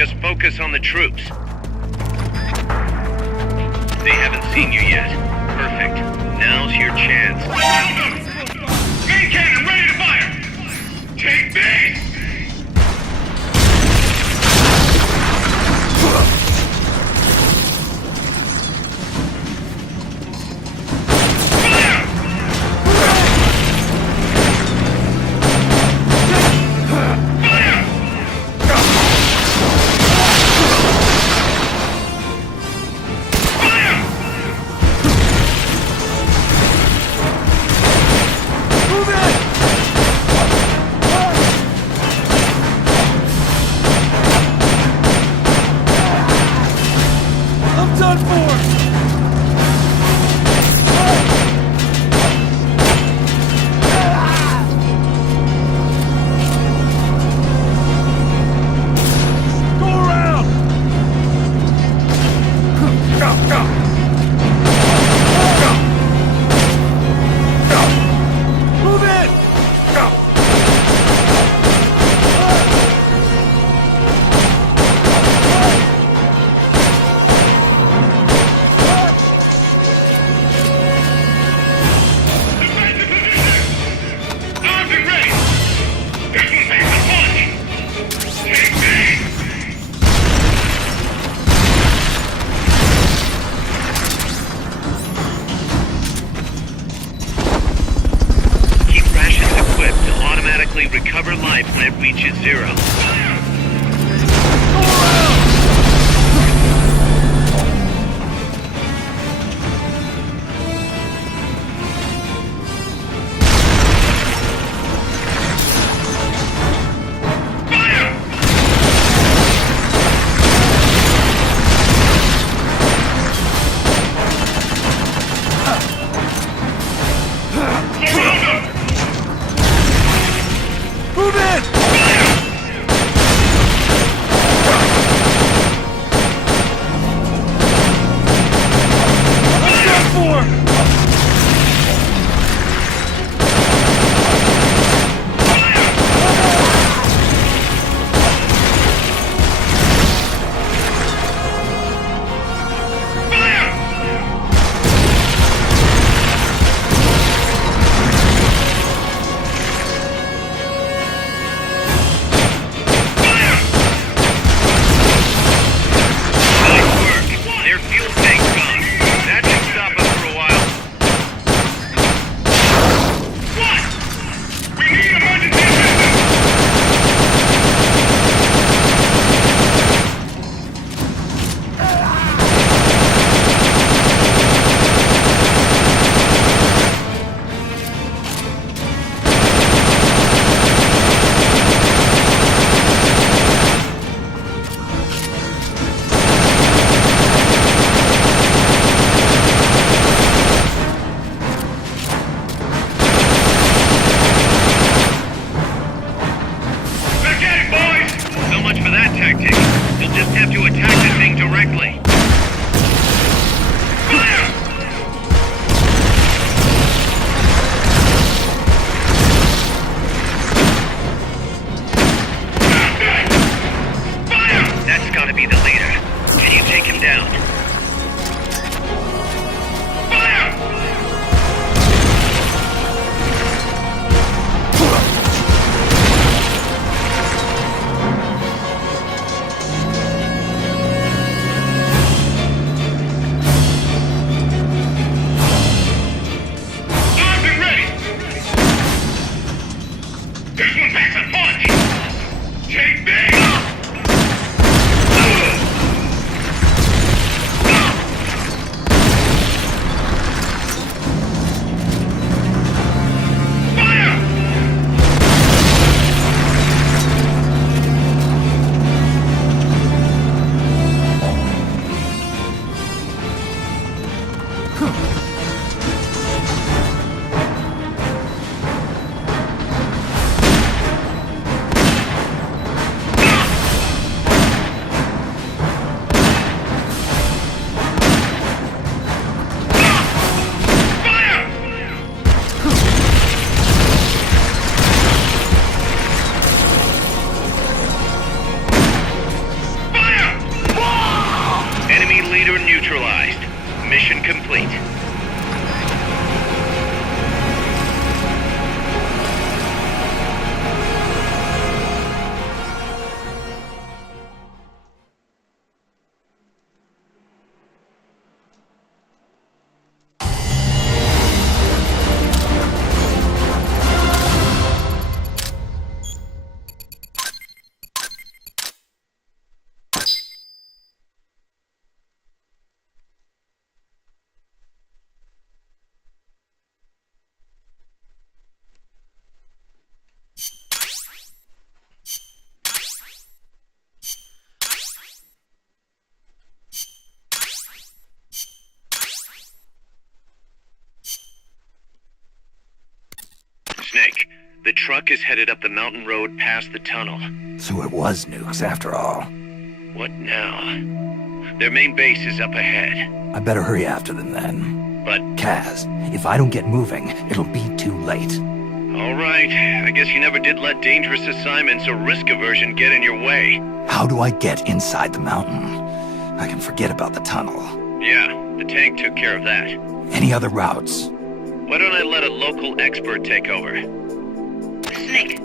Just focus on the troops. They haven't seen you yet. Perfect. Now's your chance. Main cannon ready to fire! Take base! Recover life when it reaches zero. complete. Snake, the truck is headed up the mountain road past the tunnel. So it was nukes after all. What now? Their main base is up ahead. I better hurry after them then. But, Kaz, if I don't get moving, it'll be too late. all right, I guess you never did let dangerous assignments or risk aversion get in your way. How do I get inside the mountain? I can forget about the tunnel. Yeah, the tank took care of that. Any other routes? Why don't I let a local expert take over? Snake,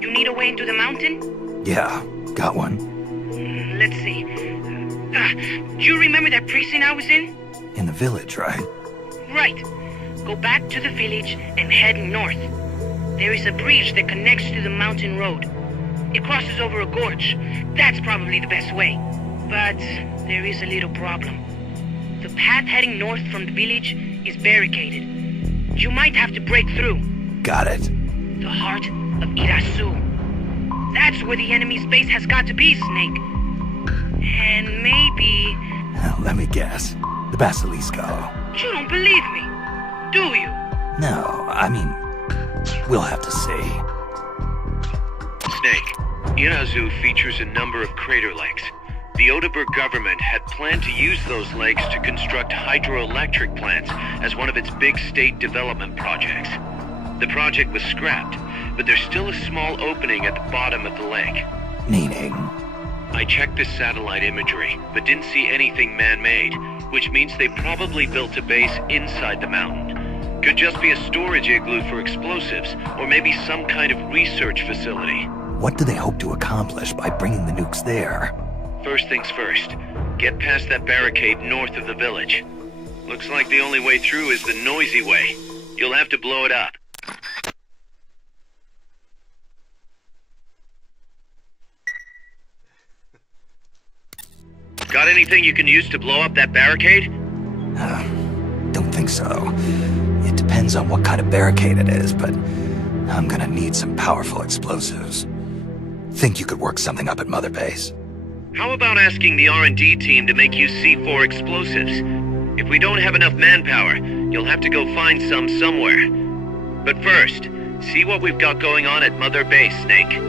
you need a way into the mountain? Yeah, got one. Let's see. Do you remember that precinct I was in? In the village, right? Right. Go back to the village and head north. There is a bridge that connects to the mountain road. It crosses over a gorge. That's probably the best way. But there is a little problem. The path heading north from the village is barricaded. You might have to break through. Got it. The heart of Irasu. That's where the enemy's base has got to be, Snake. And maybe... Let me guess. The Basilisco. You don't believe me, do you? No, I mean, we'll have to see. Snake, Irazu features a number of crater lakes. The Odeberg government had planned to use those lakes to construct hydroelectric plants as one of its big state development projects. The project was scrapped, but there's still a small opening at the bottom of the lake. Meaning? I checked the satellite imagery, but didn't see anything man-made, which means they probably built a base inside the mountain. Could just be a storage igloo for explosives, or maybe some kind of research facility. What do they hope to accomplish by bringing the nukes there? First things first, get past that barricade north of the village. Looks like the only way through is the noisy way. You'll have to blow it up. Got anything you can use to blow up that barricade? Don't think so. It depends on what kind of barricade it is, but I'm gonna need some powerful explosives. Think you could work something up at Mother Base? How about asking the R&D team to make you C4 explosives? If we don't have enough manpower, you'll have to go find some somewhere. But first, see what we've got going on at Mother Base, Snake.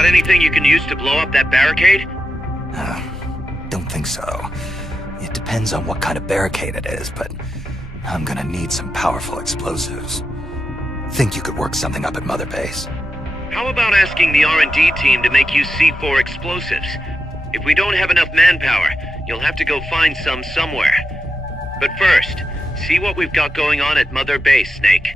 Got anything you can use to blow up that barricade? Don't think so. It depends on what kind of barricade it is, but I'm gonna need some powerful explosives. Think you could work something up at Mother Base? How about asking the R&D team to make you C4 explosives? If we don't have enough manpower, you'll have to go find some somewhere. But first, see what we've got going on at Mother Base, Snake.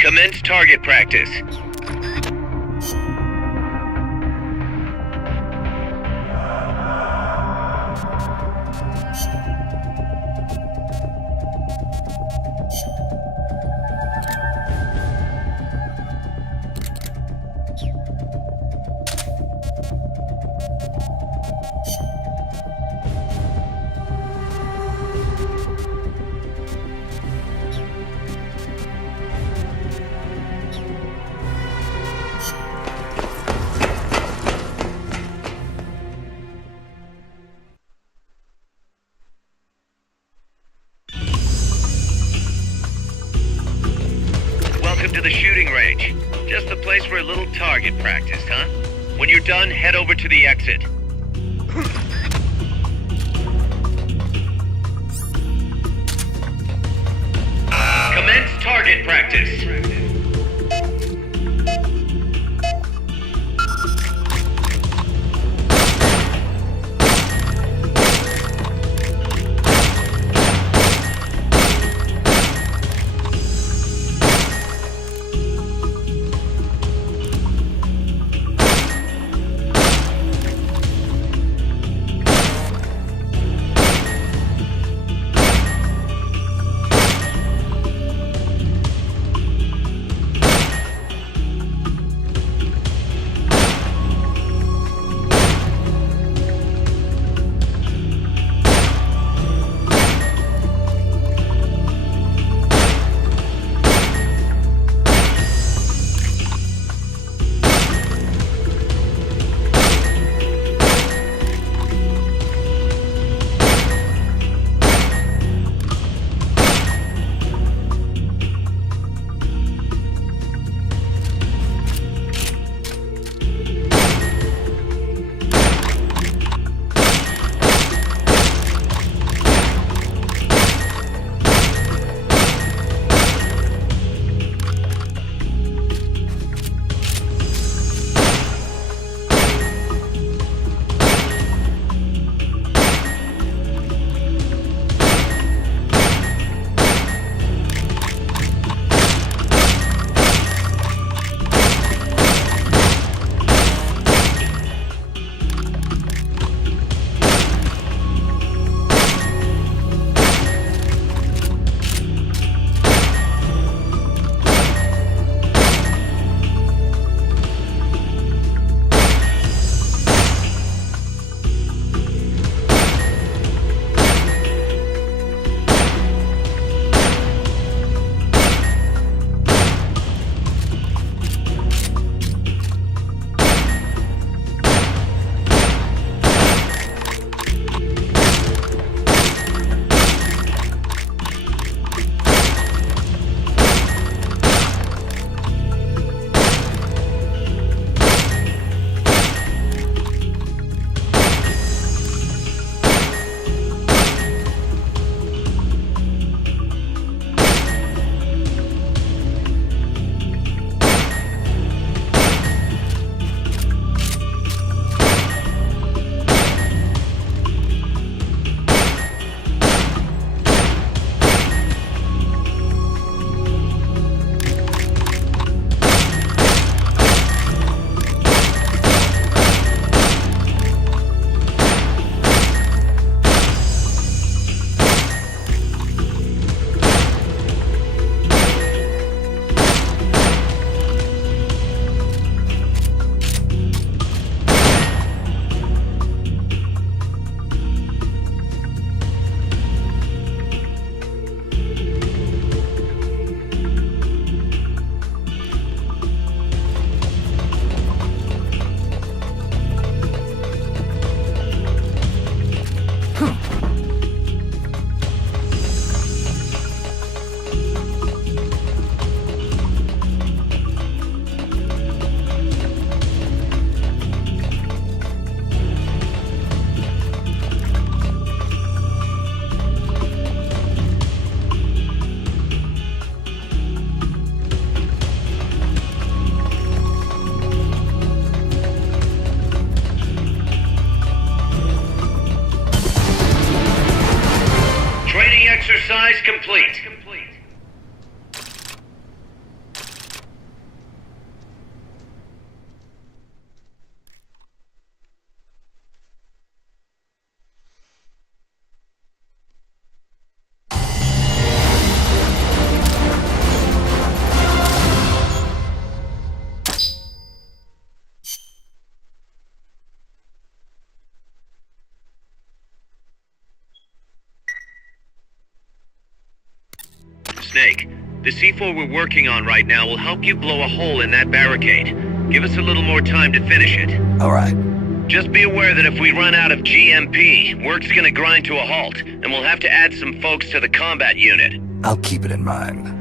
Commence target practice. Welcome to the shooting range. Just the place for a little target practice, huh? When you're done, head over to the exit. Commence target practice. Snake, the C4 we're working on right now will help you blow a hole in that barricade. Give us a little more time to finish it. All right. Just be aware that if we run out of GMP, work's gonna grind to a halt, and we'll have to add some folks to the combat unit. I'll keep it in mind.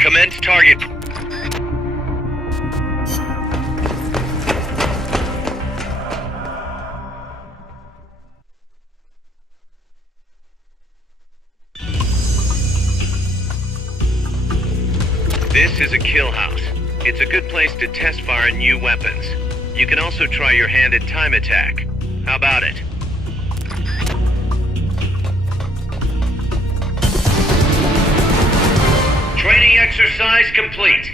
Commence target. This is a kill house. It's a good place to test fire new weapons. You can also try your hand at time attack. How about it? Training exercise complete.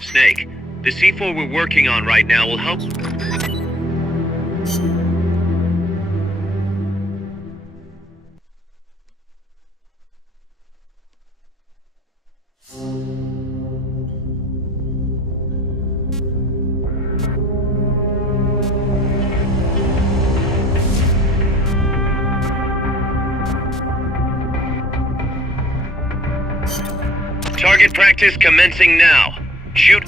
Snake, the C4 we're working on right now will help. Target practice commencing now. Shoot.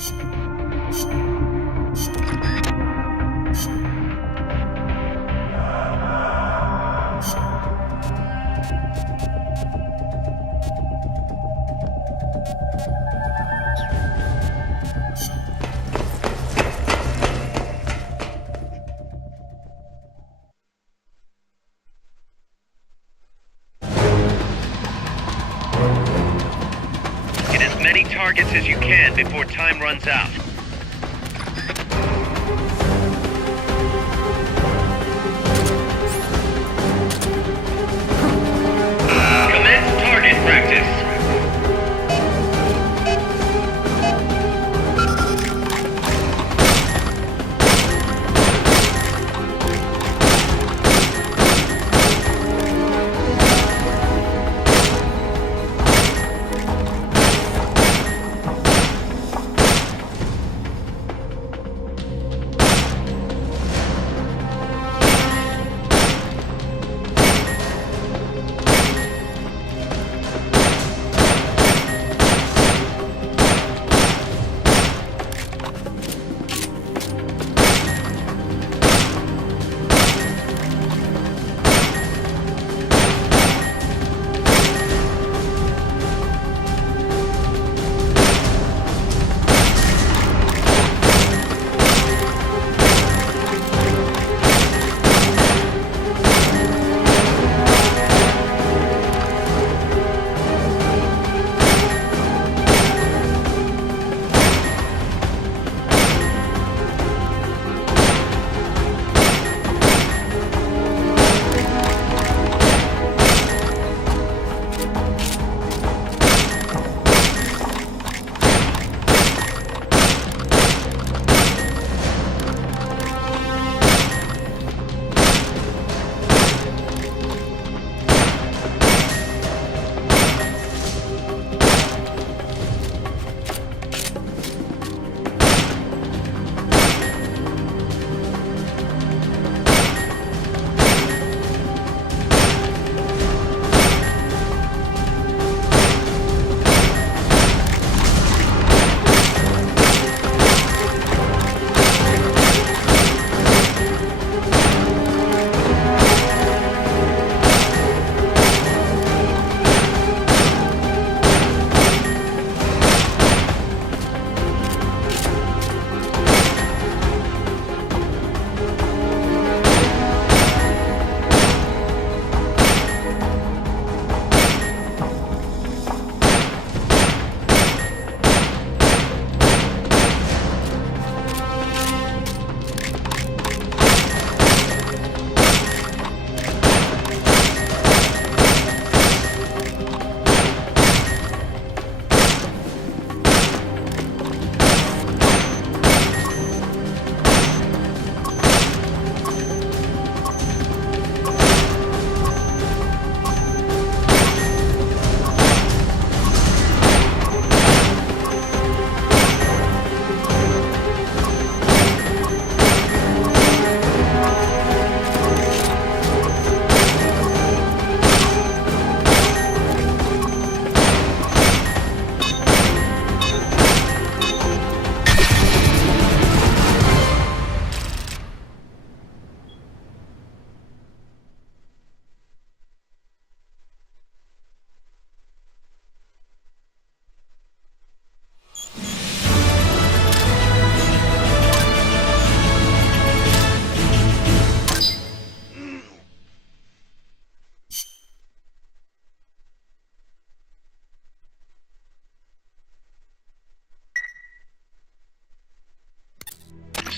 Get as many targets as you can before time runs out. Commence target practice.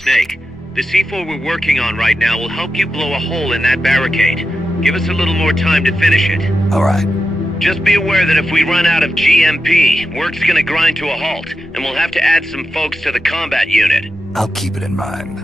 Snake. The C4 we're working on right now will help you blow a hole in that barricade. Give us a little more time to finish it. All right. Just be aware that if we run out of GMP, work's gonna grind to a halt, and we'll have to add some folks to the combat unit. I'll keep it in mind.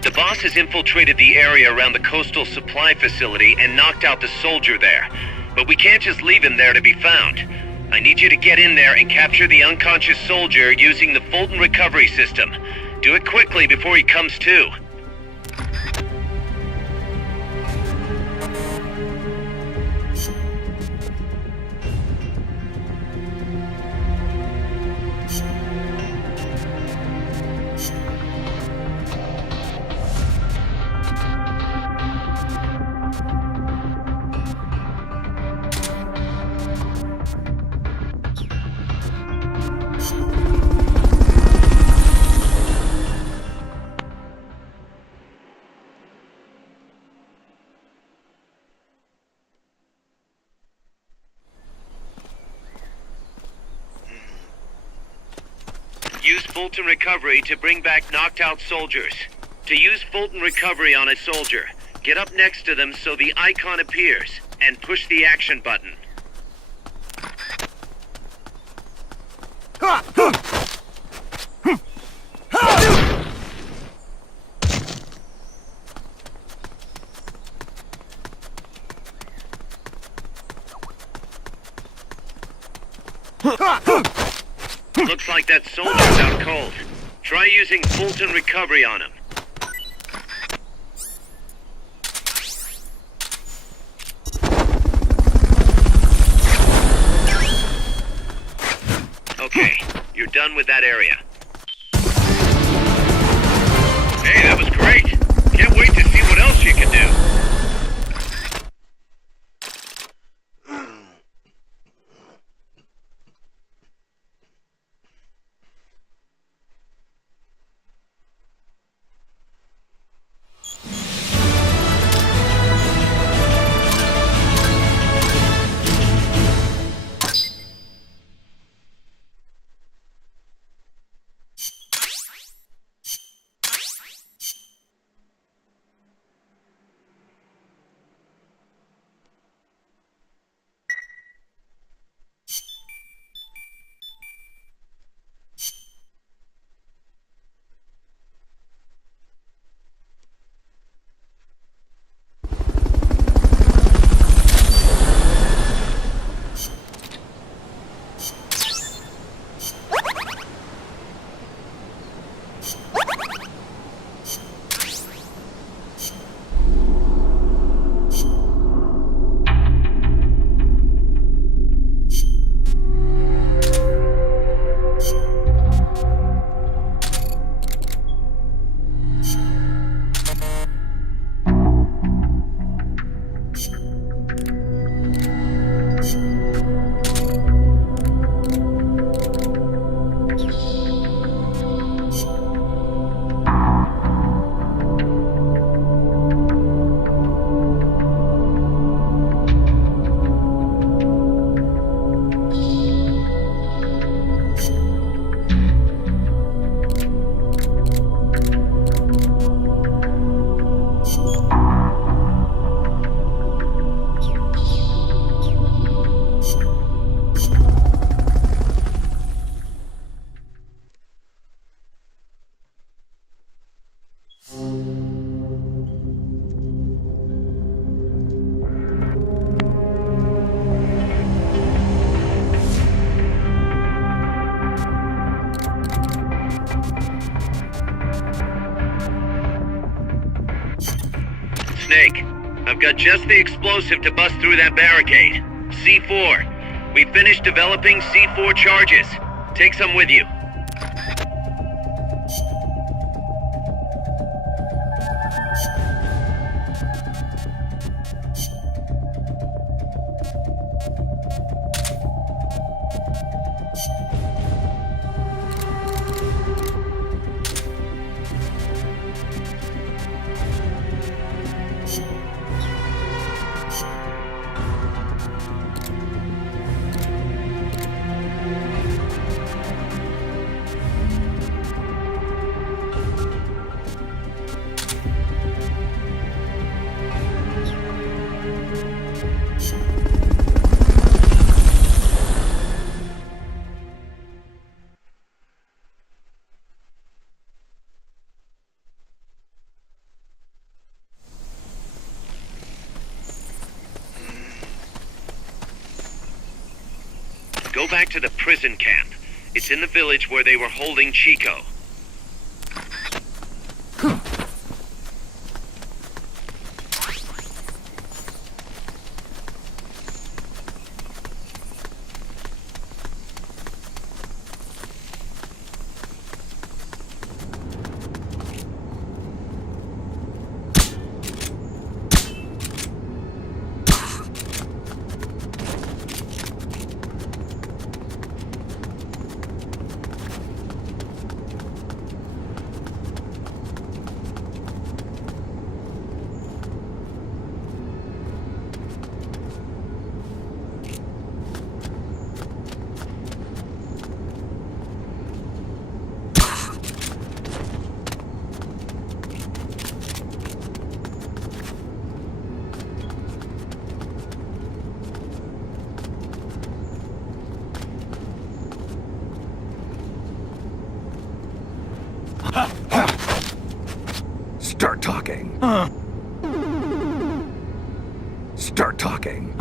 The boss has infiltrated the area around the coastal supply facility and knocked out the soldier there. But we can't just leave him there to be found. I need you to get in there and capture the unconscious soldier using the Fulton recovery system. Do it quickly before he comes to. Use Fulton Recovery to bring back knocked out soldiers. To use Fulton Recovery on a soldier, get up next to them so the icon appears, and push the action button. Looks like that soldier's out cold. Try using Fulton Recovery on him. Okay, you're done with that area. Hey, that was great. Can't wait to see what else you can do. Snake. I've got just the explosive to bust through that barricade. C4. We finished developing C4 charges. Take some with you. Go back to the prison camp. It's in the village where they were holding Chico. Start talking. Start talking.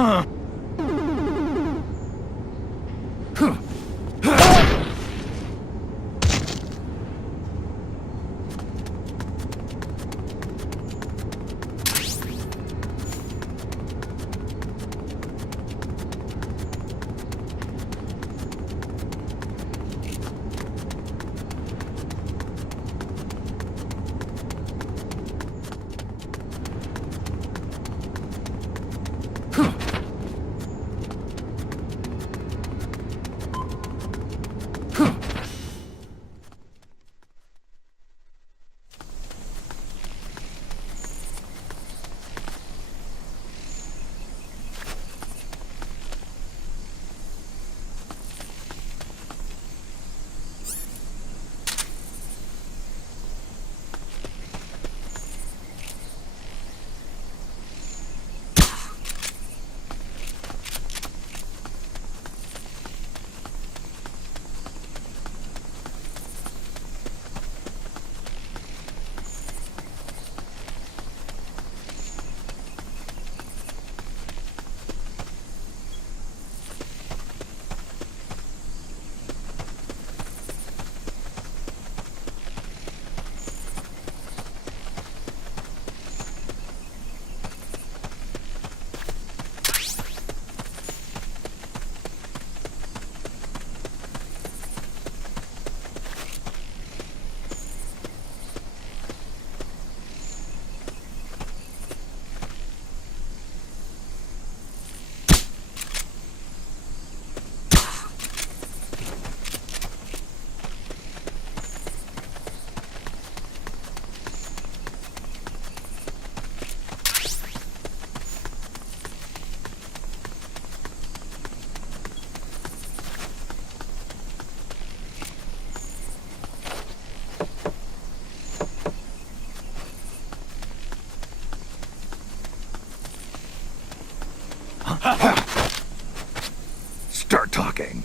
Start talking.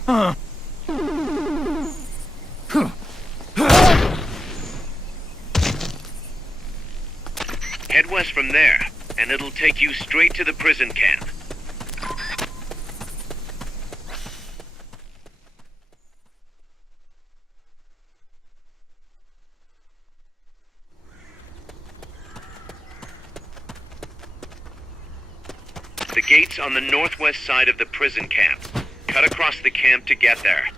Head west from there, and it'll take you straight to the prison camp. The gate's on the northwest side of the prison camp. Cut across the camp to get there.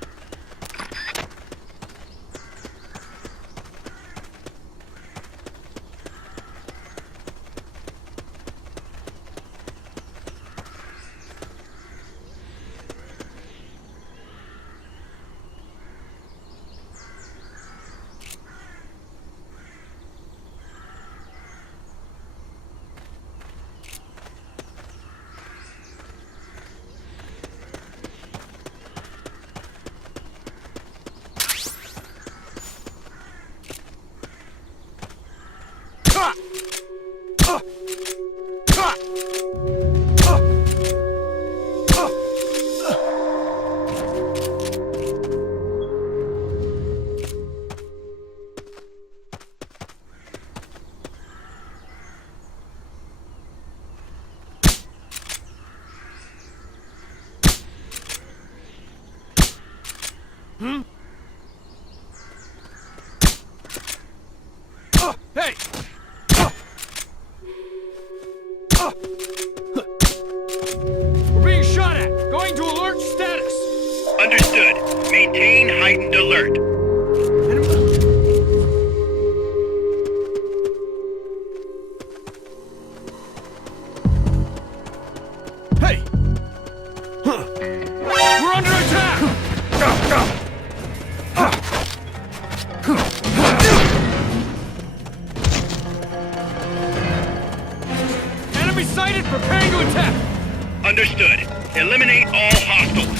Hey! We're being shot at! Going to alert status! Understood. Maintain heightened alert. Hey! We're under attack! Enemy sighted! Preparing to attack! Understood. Eliminate all hostiles.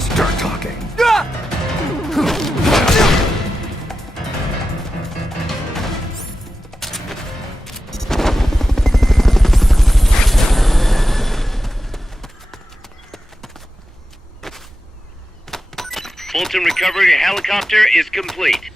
Start talking. Fulton recovery helicopter is complete.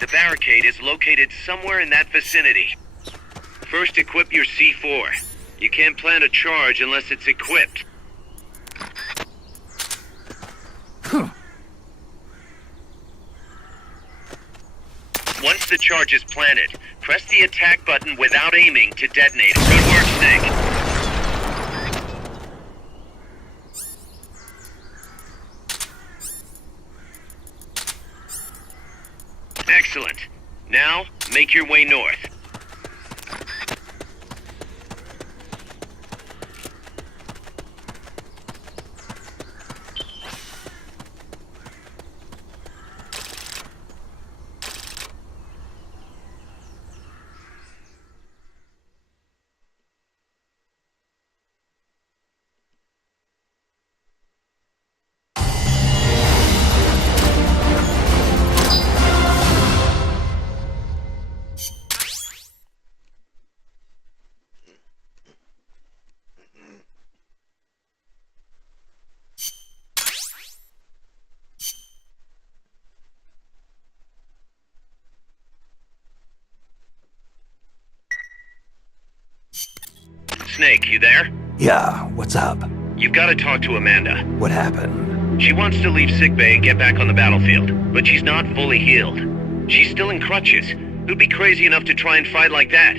The barricade is located somewhere in that vicinity. First, equip your C4. You can't plant a charge unless it's equipped. Once the charge is planted, press the attack button without aiming to detonate it. Good work, Snake. Excellent. Now, make your way north. Snake, you there? Yeah, what's up? You've got to talk to Amanda. What happened? She wants to leave sickbay and get back on the battlefield, but she's not fully healed. She's still in crutches. Who'd be crazy enough to try and fight like that?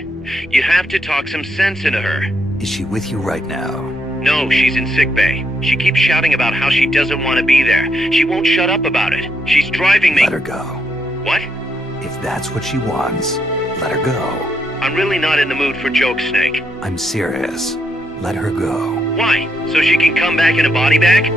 You have to talk some sense into her. Is she with you right now? No, she's in sickbay. She keeps shouting about how she doesn't want to be there. She won't shut up about it. She's driving me. Let her go. What? If that's what she wants, let her go. I'm really not in the mood for jokes, Snake. I'm serious. Let her go. Why? So she can come back in a body bag?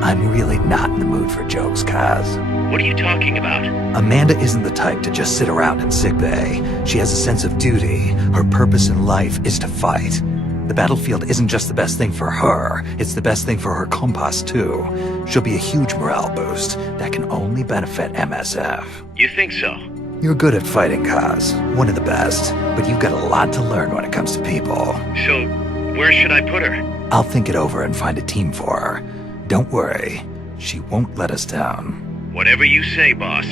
I'm really not in the mood for jokes, Kaz. What are you talking about? Amanda isn't the type to just sit around in sickbay. She has a sense of duty. Her purpose in life is to fight. The battlefield isn't just the best thing for her, it's the best thing for her compas too. She'll be a huge morale boost that can only benefit MSF. You think so? You're good at fighting, Kaz. One of the best. But you've got a lot to learn when it comes to people. So, where should I put her? I'll think it over and find a team for her. Don't worry. She won't let us down. Whatever you say, boss.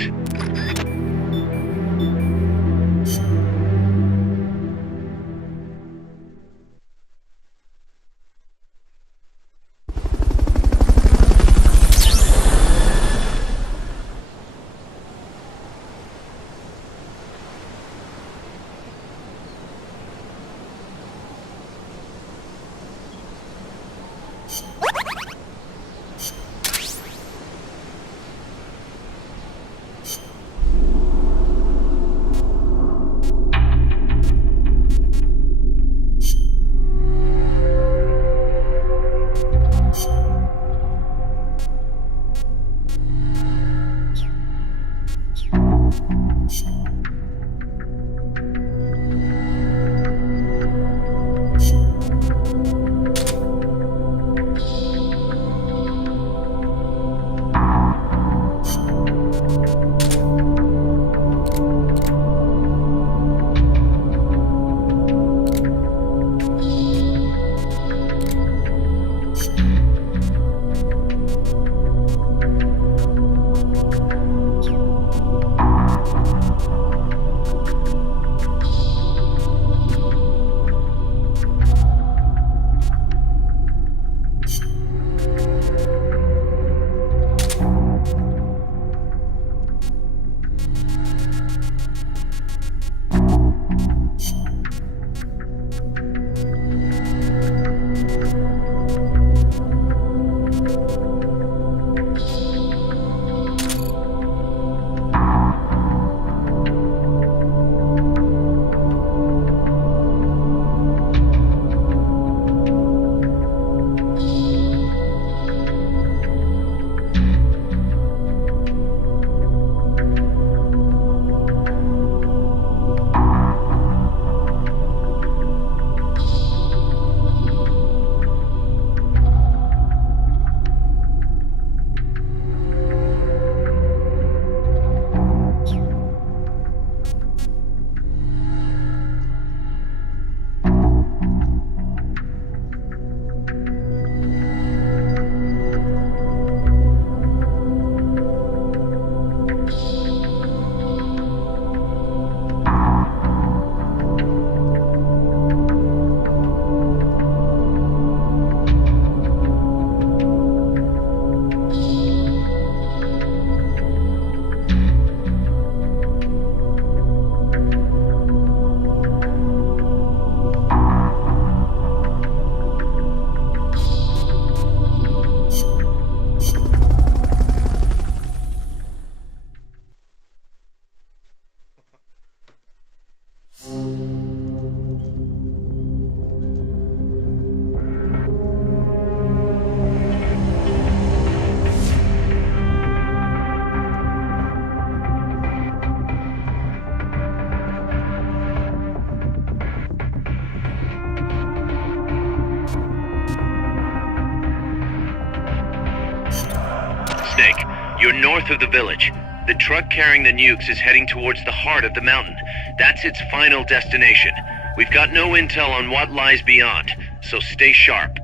Snake, you're north of the village. The truck carrying the nukes is heading towards the heart of the mountain. That's its final destination. We've got no intel on what lies beyond, so stay sharp.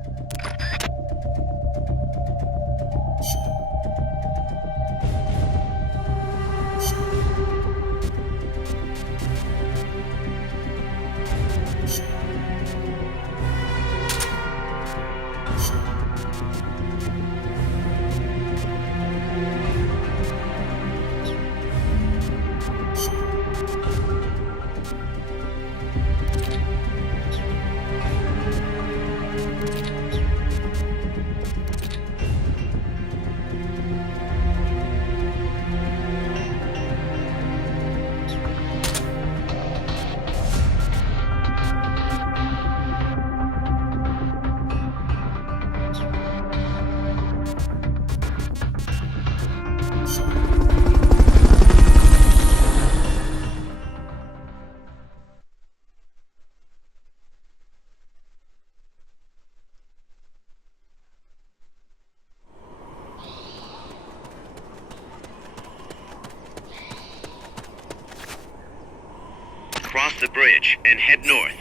cross the bridge and head north.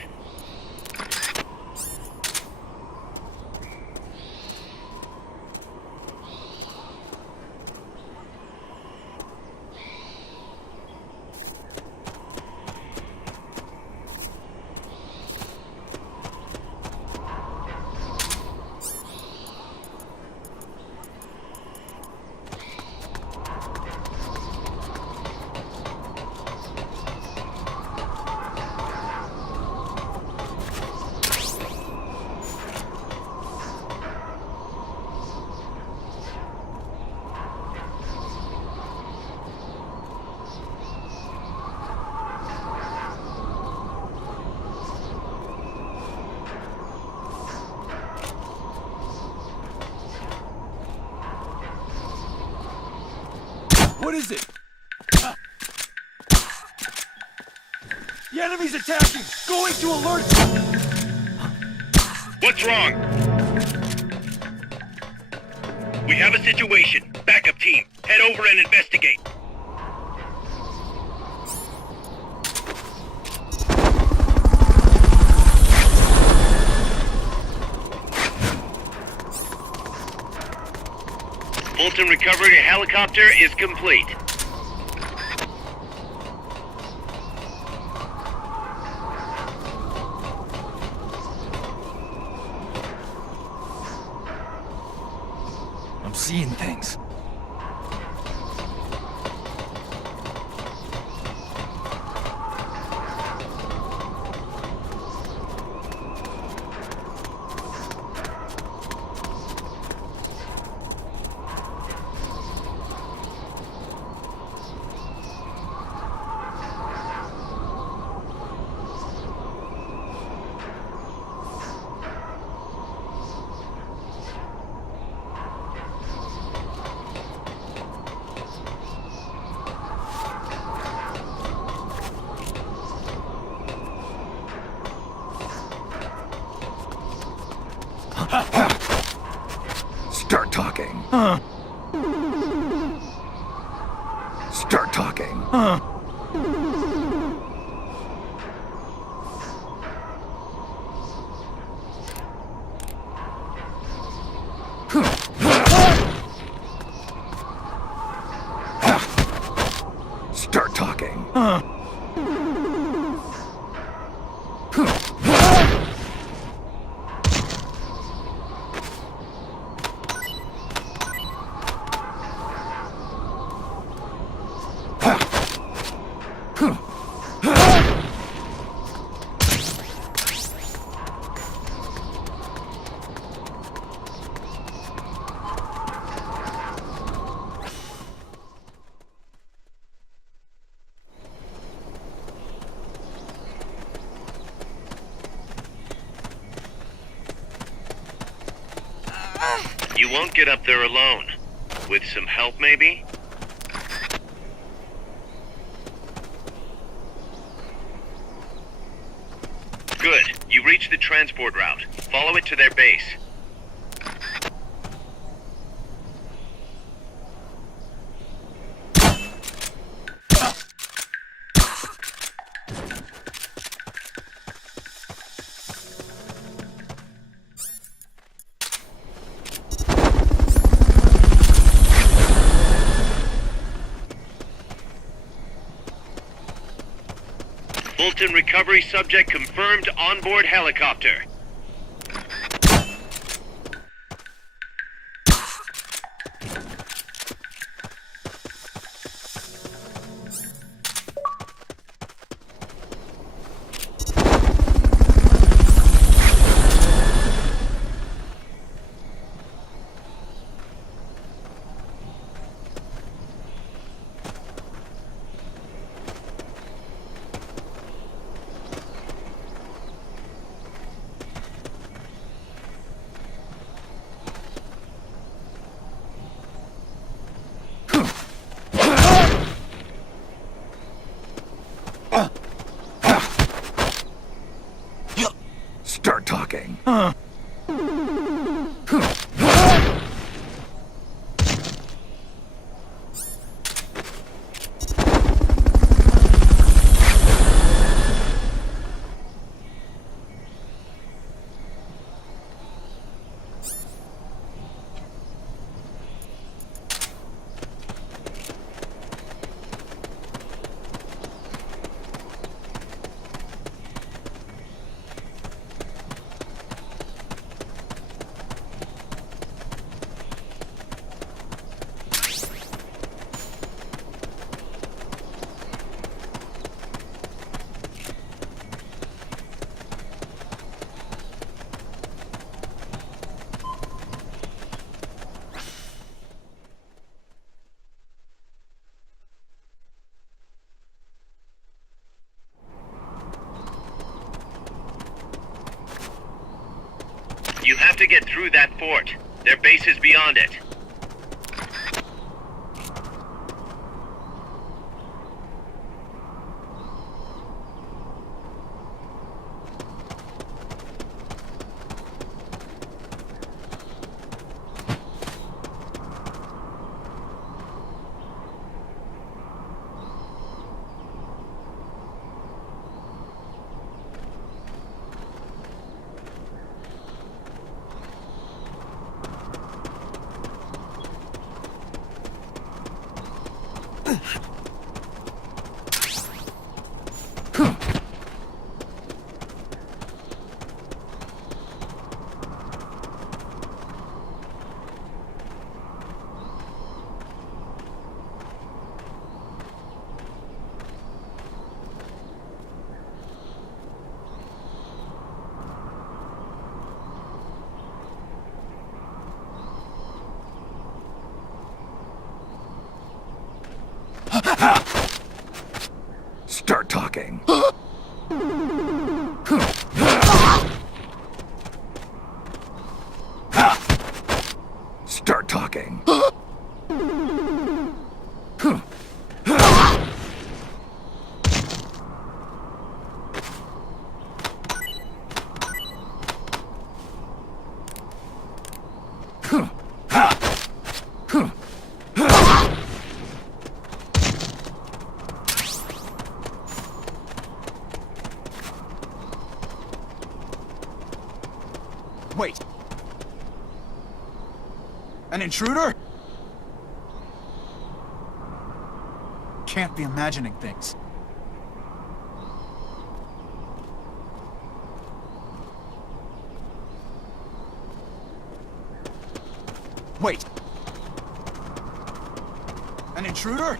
What is it? The enemy's attacking! Going to alert! What's wrong? We have a situation. Backup team, head over and investigate. Fulton recovery helicopter is complete. I'm seeing things. Start talking. Start talking. Start talking. You won't get up there alone. With some help, maybe? Good. You reached the transport route. Follow it to their base. Fulton recovery subject confirmed onboard helicopter. Start talking. have to get through that fort. Their base is beyond it. Start talking. Start talking. Wait. An intruder? Can't be imagining things. Wait. An intruder?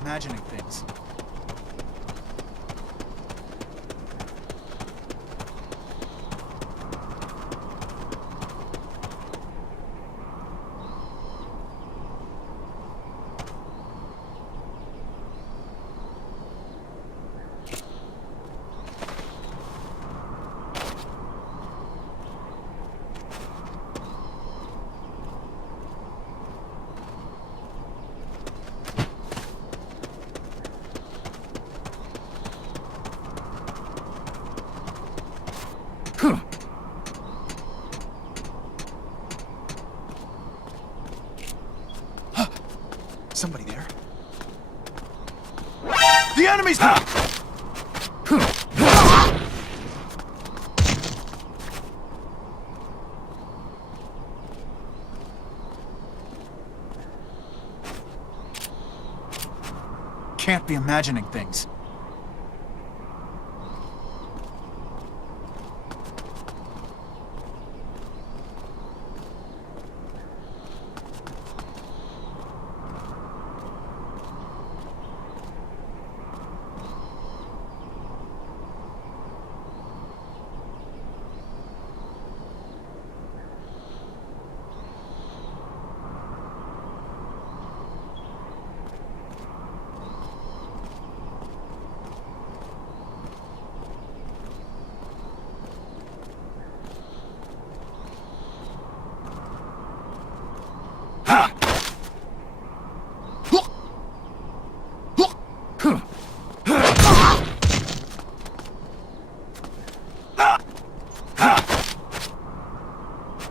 Imagining things. Somebody there? The enemy's... Can't be imagining things.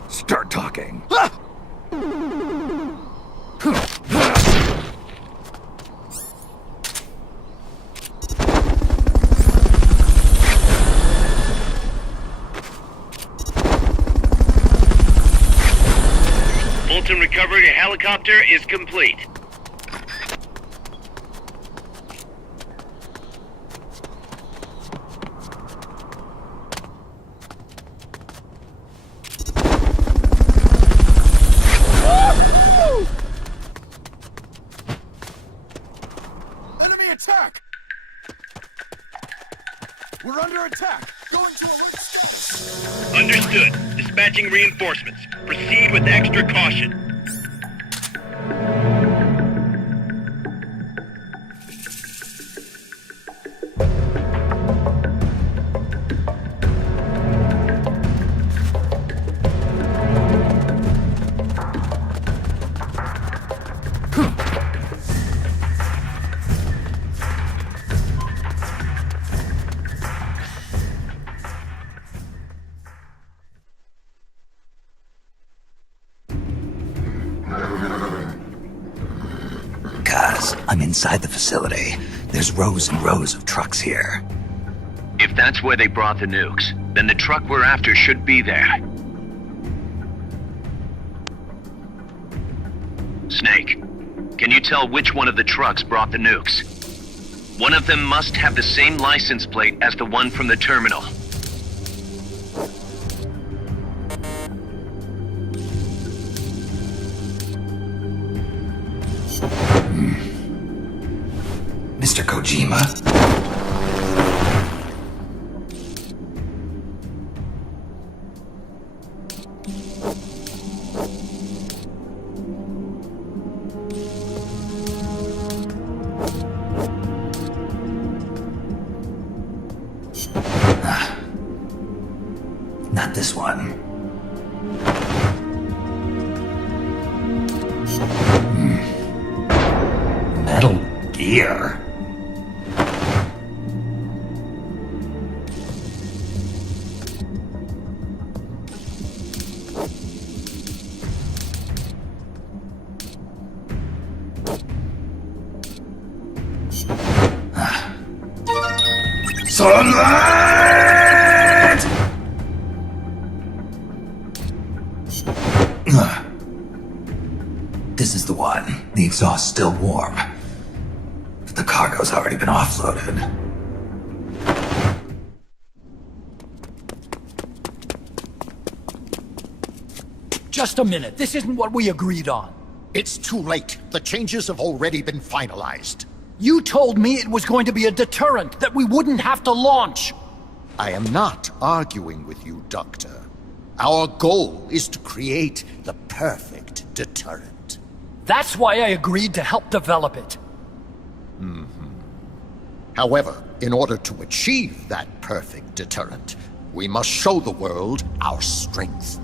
Start talking. Fulton recovery helicopter is complete. Enemy attack! We're under attack! Going to alert status! Understood. Dispatching reinforcements. Proceed with extra caution. Miles. I'm inside the facility. There's rows and rows of trucks here. If that's where they brought the nukes, then the truck we're after should be there. Snake, can you tell which one of the trucks brought the nukes? One of them must have the same license plate as the one from the terminal. Mr. Kojima? Not this one. Metal Gear? Sunlight! This is the one. The exhaust's still warm. But the cargo's already been offloaded. Just a minute. This isn't what we agreed on. It's too late. The changes have already been finalized. You told me it was going to be a deterrent, that we wouldn't have to launch. I am not arguing with you, Doctor. Our goal is to create the perfect deterrent. That's why I agreed to help develop it. However, in order to achieve that perfect deterrent, we must show the world our strength.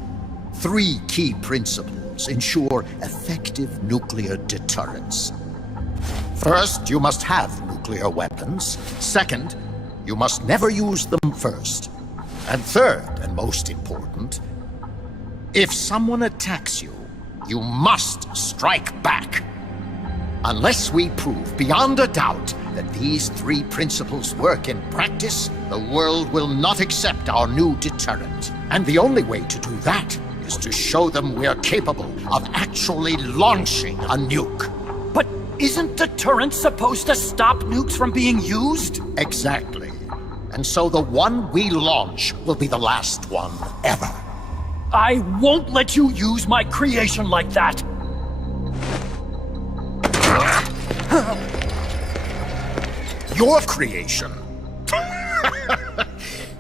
3 key principles ensure effective nuclear deterrence. First, you must have nuclear weapons. Second, you must never use them first. And third, and most important, if someone attacks you, you must strike back. Unless we prove beyond a doubt that these 3 principles work in practice, the world will not accept our new deterrent. And the only way to do that is to show them we are capable of actually launching a nuke. But isn't deterrent supposed to stop nukes from being used? Exactly. And so the one we launch will be the last one ever. I won't let you use my creation like that. Your creation?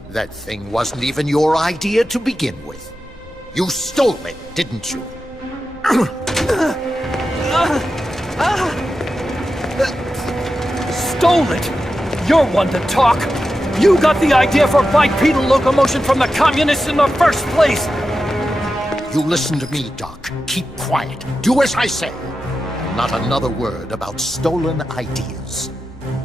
That thing wasn't even your idea to begin with. You stole it, didn't you? Stole it? You're one to talk. You got the idea for bipedal locomotion from the communists in the first place. You listen to me, Doc. Keep quiet. Do as I say. Not another word about stolen ideas.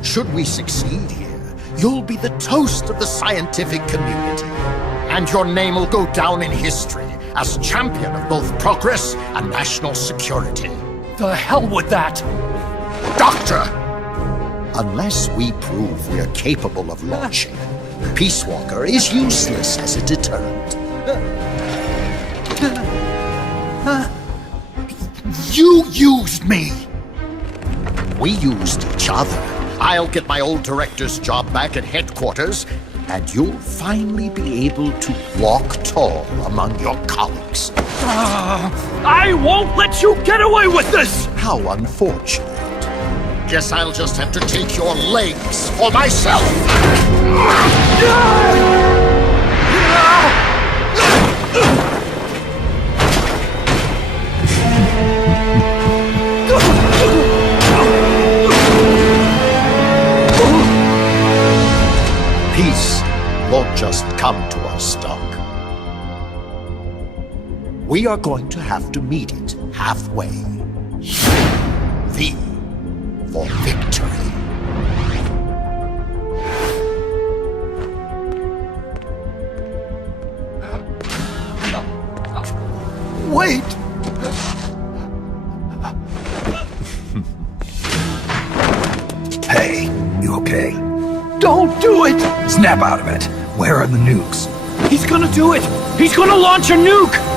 Should we succeed here, you'll be the toast of the scientific community. And your name will go down in history as champion of both progress and national security. The hell with that! Doctor! Unless we prove we're capable of launching, Peace Walker is useless as a deterrent. You used me! We used each other. I'll get my old director's job back at headquarters, and you'll finally be able to walk tall among your colleagues. I won't let you get away with this! How unfortunate. Guess I'll just have to take your legs for myself. Peace won't just come to us, Doc. We are going to have to meet it halfway. V for victory. Wait! Hey, you okay? Don't do it! Snap out of it. Where are the nukes? He's gonna do it! He's gonna launch a nuke!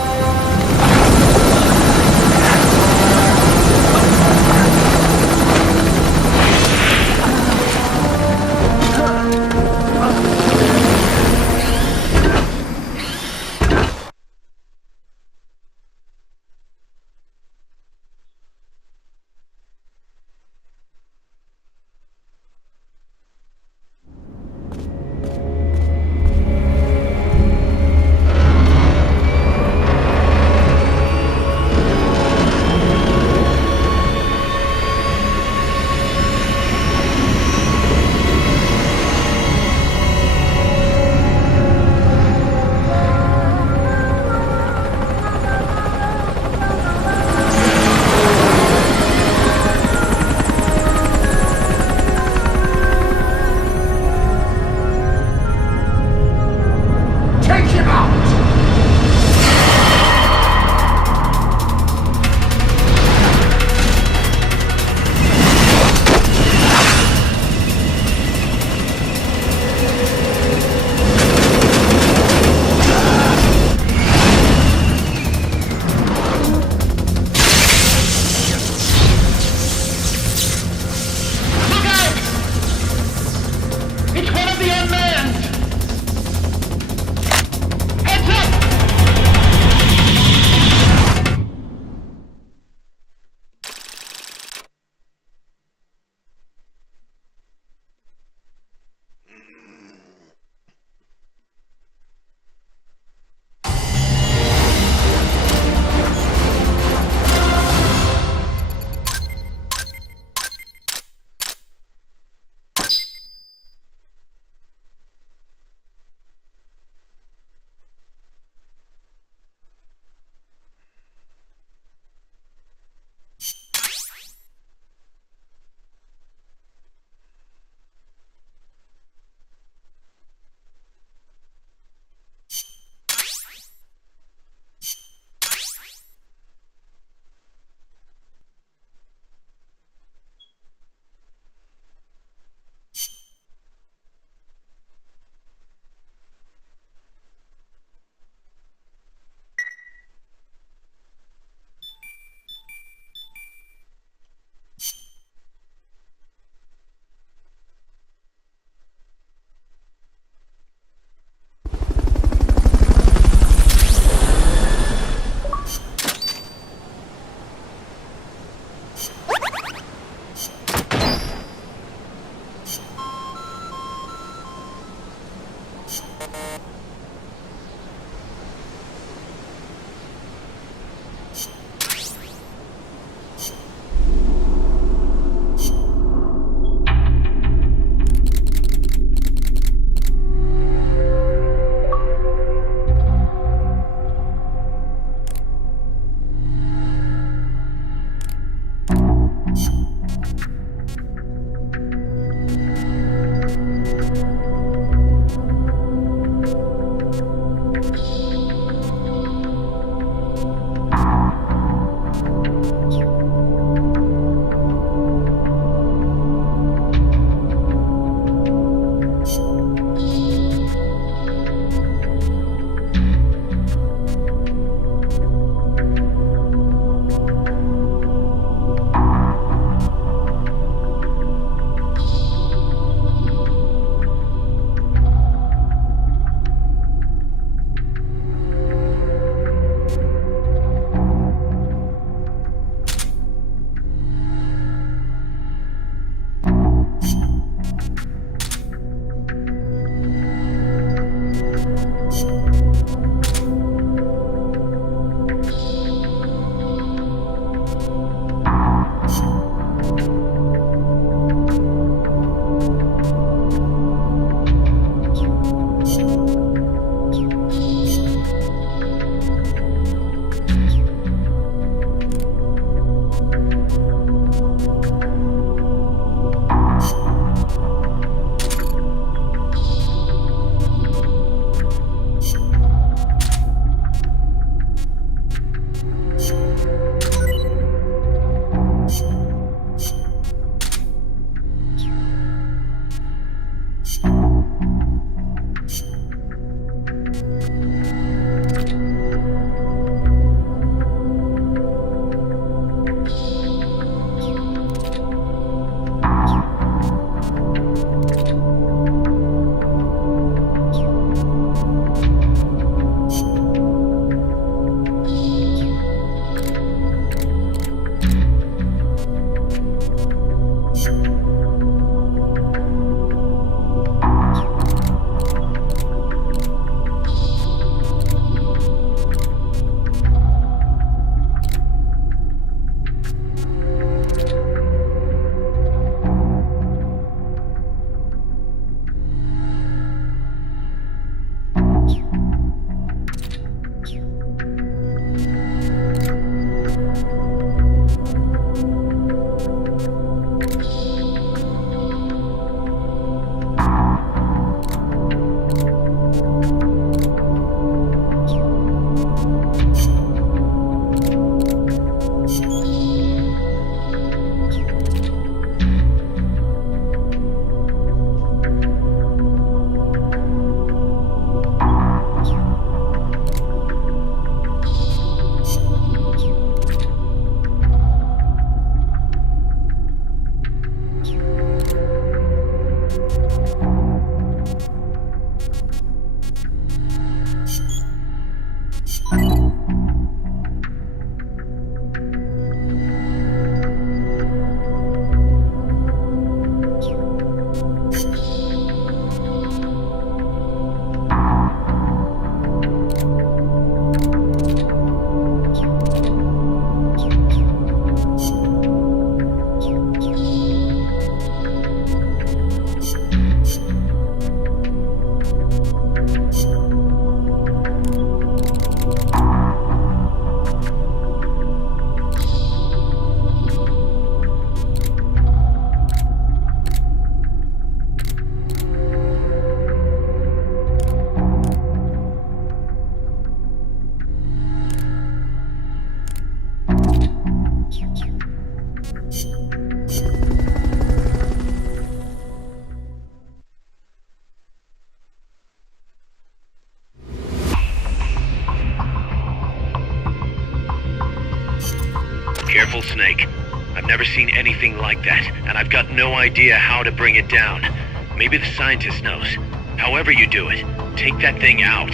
that, and I've got no idea how to bring it down. Maybe the scientist knows. However you do it, take that thing out.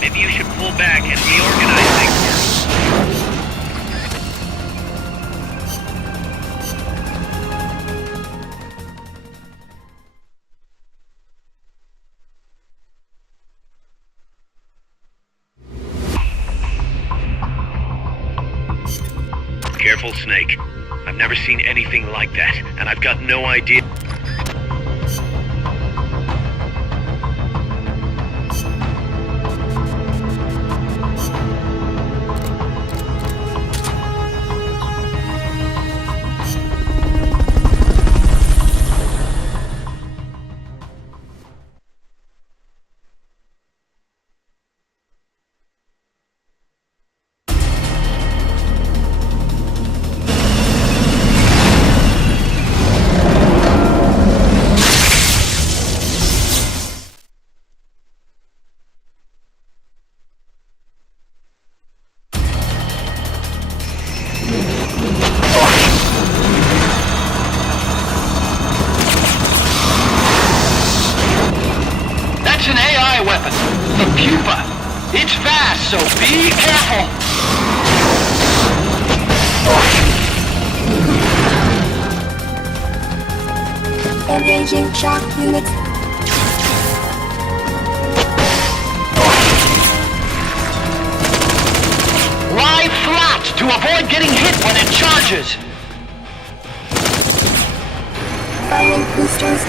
Maybe you should pull back and reorganize things. Careful, Snake. I've never seen anything like that, and I've got no idea. It's fast, so be careful! Engaging shock units. Lie flat to avoid getting hit when it charges! Firing boosters.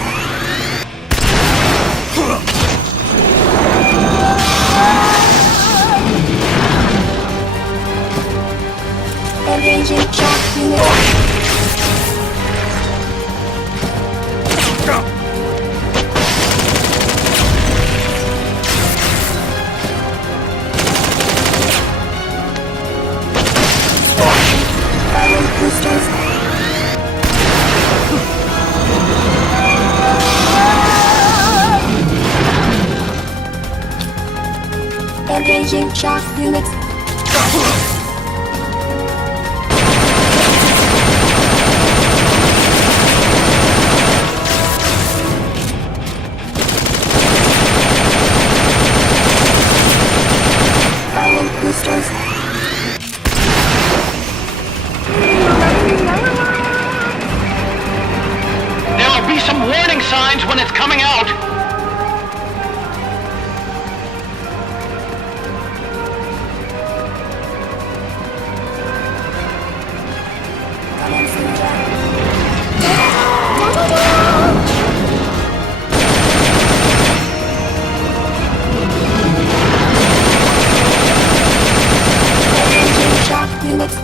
Engaging shock units. Firing boosters. Engaging shock units. Firing boosters. There'll be some warning signs when it's coming out. Engaging shock units.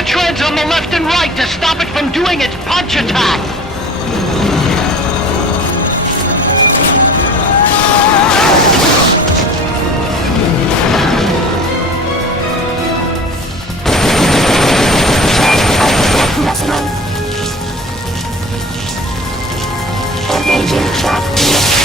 the treads on the left and right to stop it from doing its punch attack. Engaging shock units.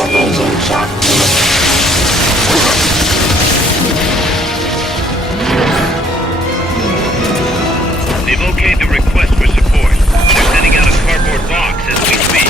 Engaging shock units. They've okayed the request for support. They're sending out a cardboard box as we speak.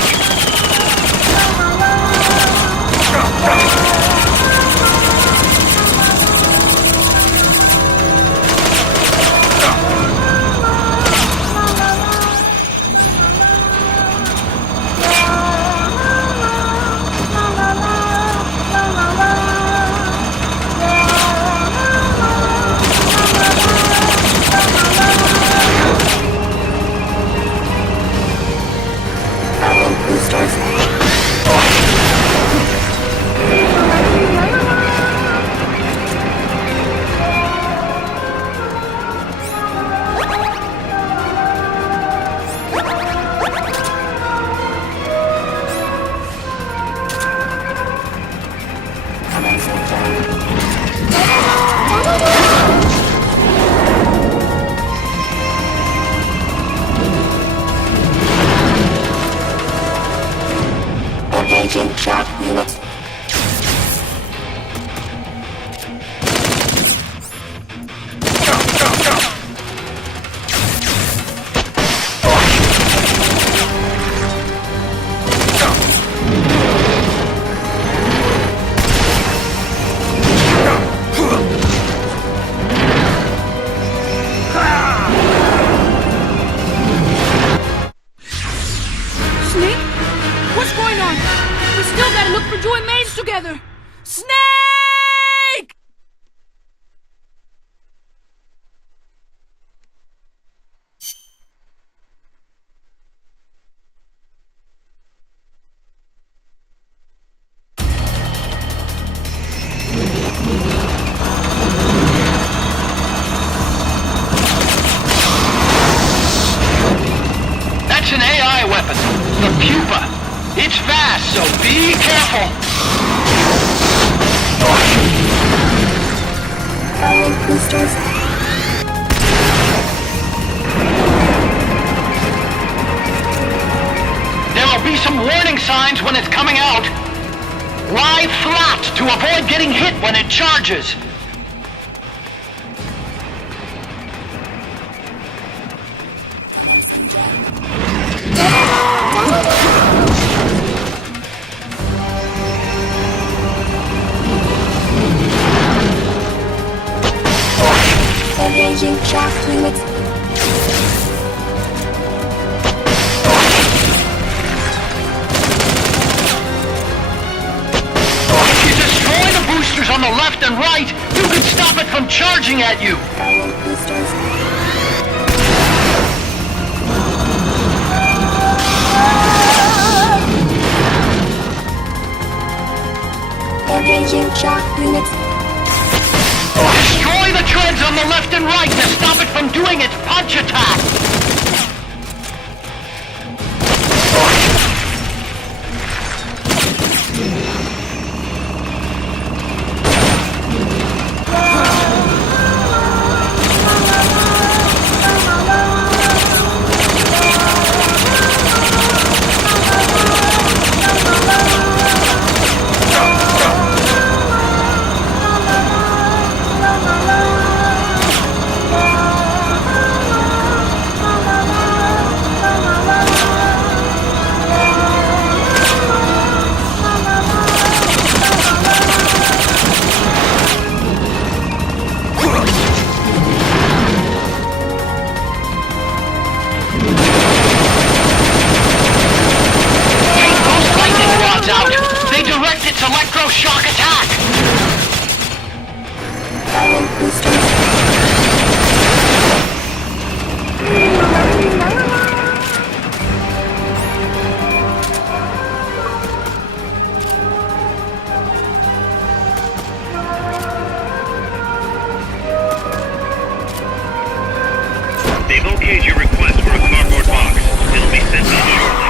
Engaging shock units. Snake? What's going on? We still gotta look for Joy Maze together! Snake! That's an AI weapon, the pupa. It's fast, so be careful. Firing boosters. There'll be some warning signs when it's coming out. Lie flat to avoid getting hit when it charges. Engaging shock units. If you destroy the boosters on the left and right, you can stop it from charging at you. Firing boosters. Engaging shock units. Destroy the treads on the left and right to stop it from doing its punch attack! Electroshock attack! Firing boosters. They've okayed your request for a cardboard box. It'll be sent out shortly.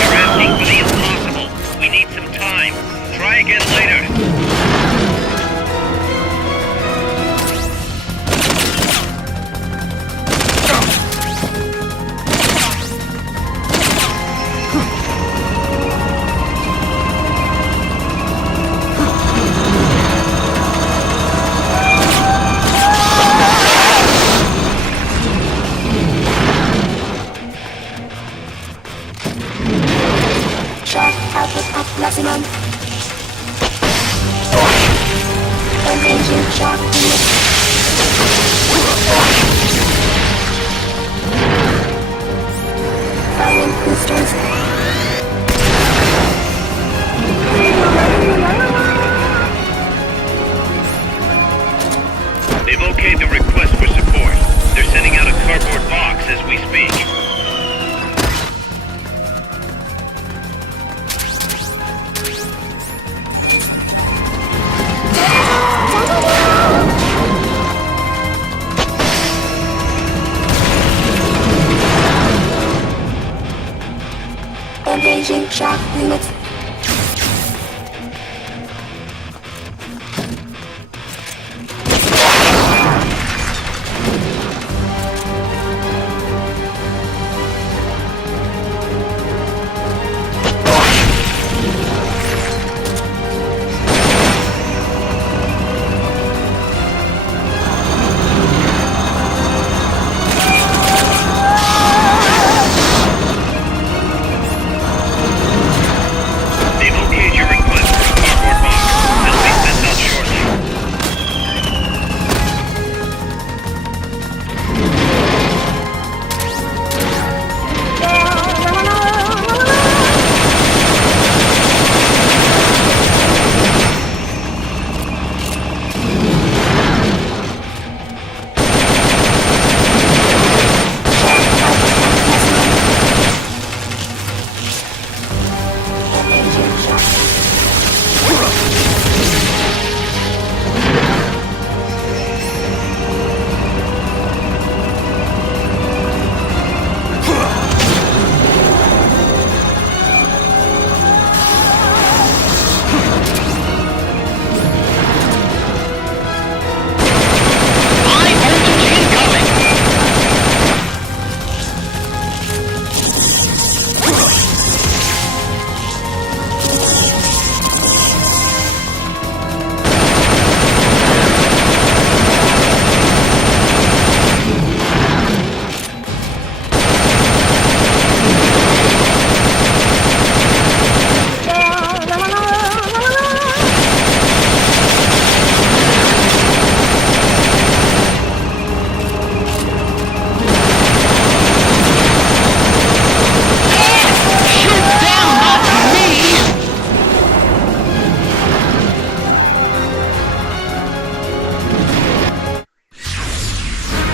You're asking for the impossible. We need some time. Try again later. Shock output at maximum. Engaging shock units. Firing boosters. They've okayed the request for support. They're sending out a cardboard box as we speak. Engaging shock units.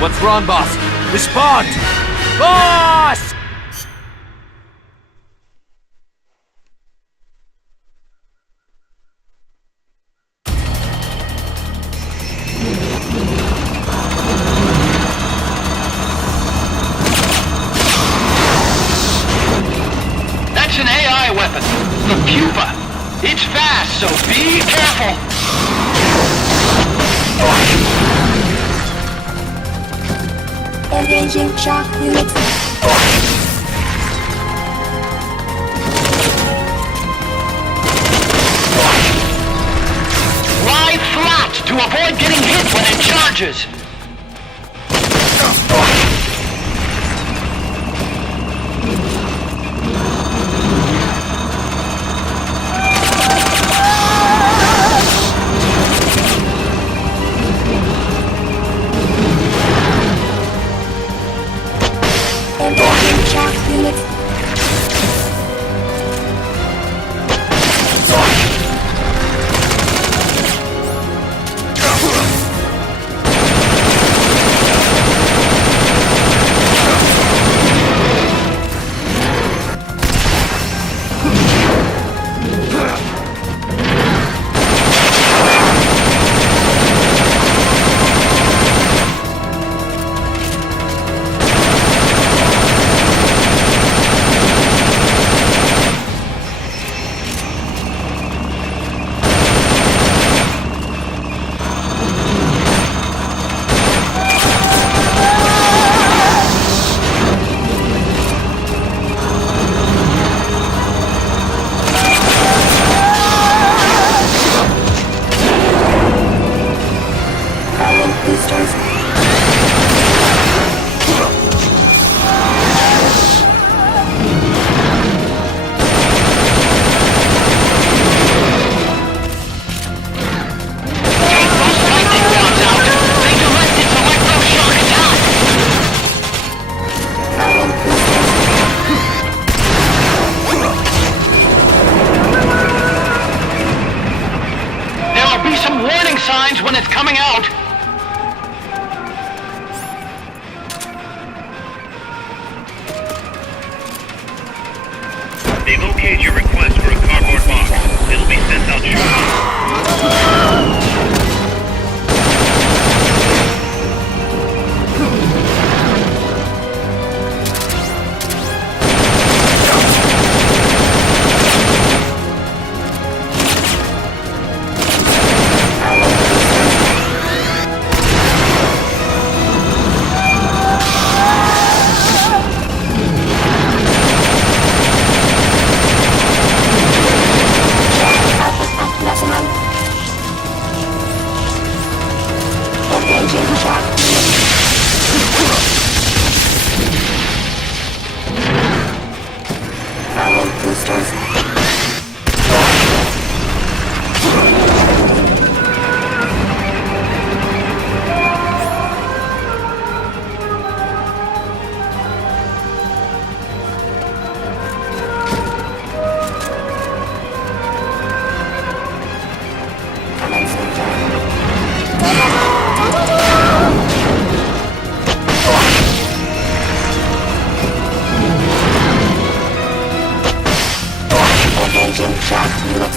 What's wrong, boss? Respond! Boss! weapon, the pupa. It's fast, so be careful. Engaging shock unit. Lie flat to avoid getting hit when it charges. Engaging shock unit. Boosters. There'll be some warning signs when it's coming out. They've okayed your request for a cardboard box. It'll be sent out shortly. Engaging shock unit. Boosters. Commencing journey. Engaging shock unit.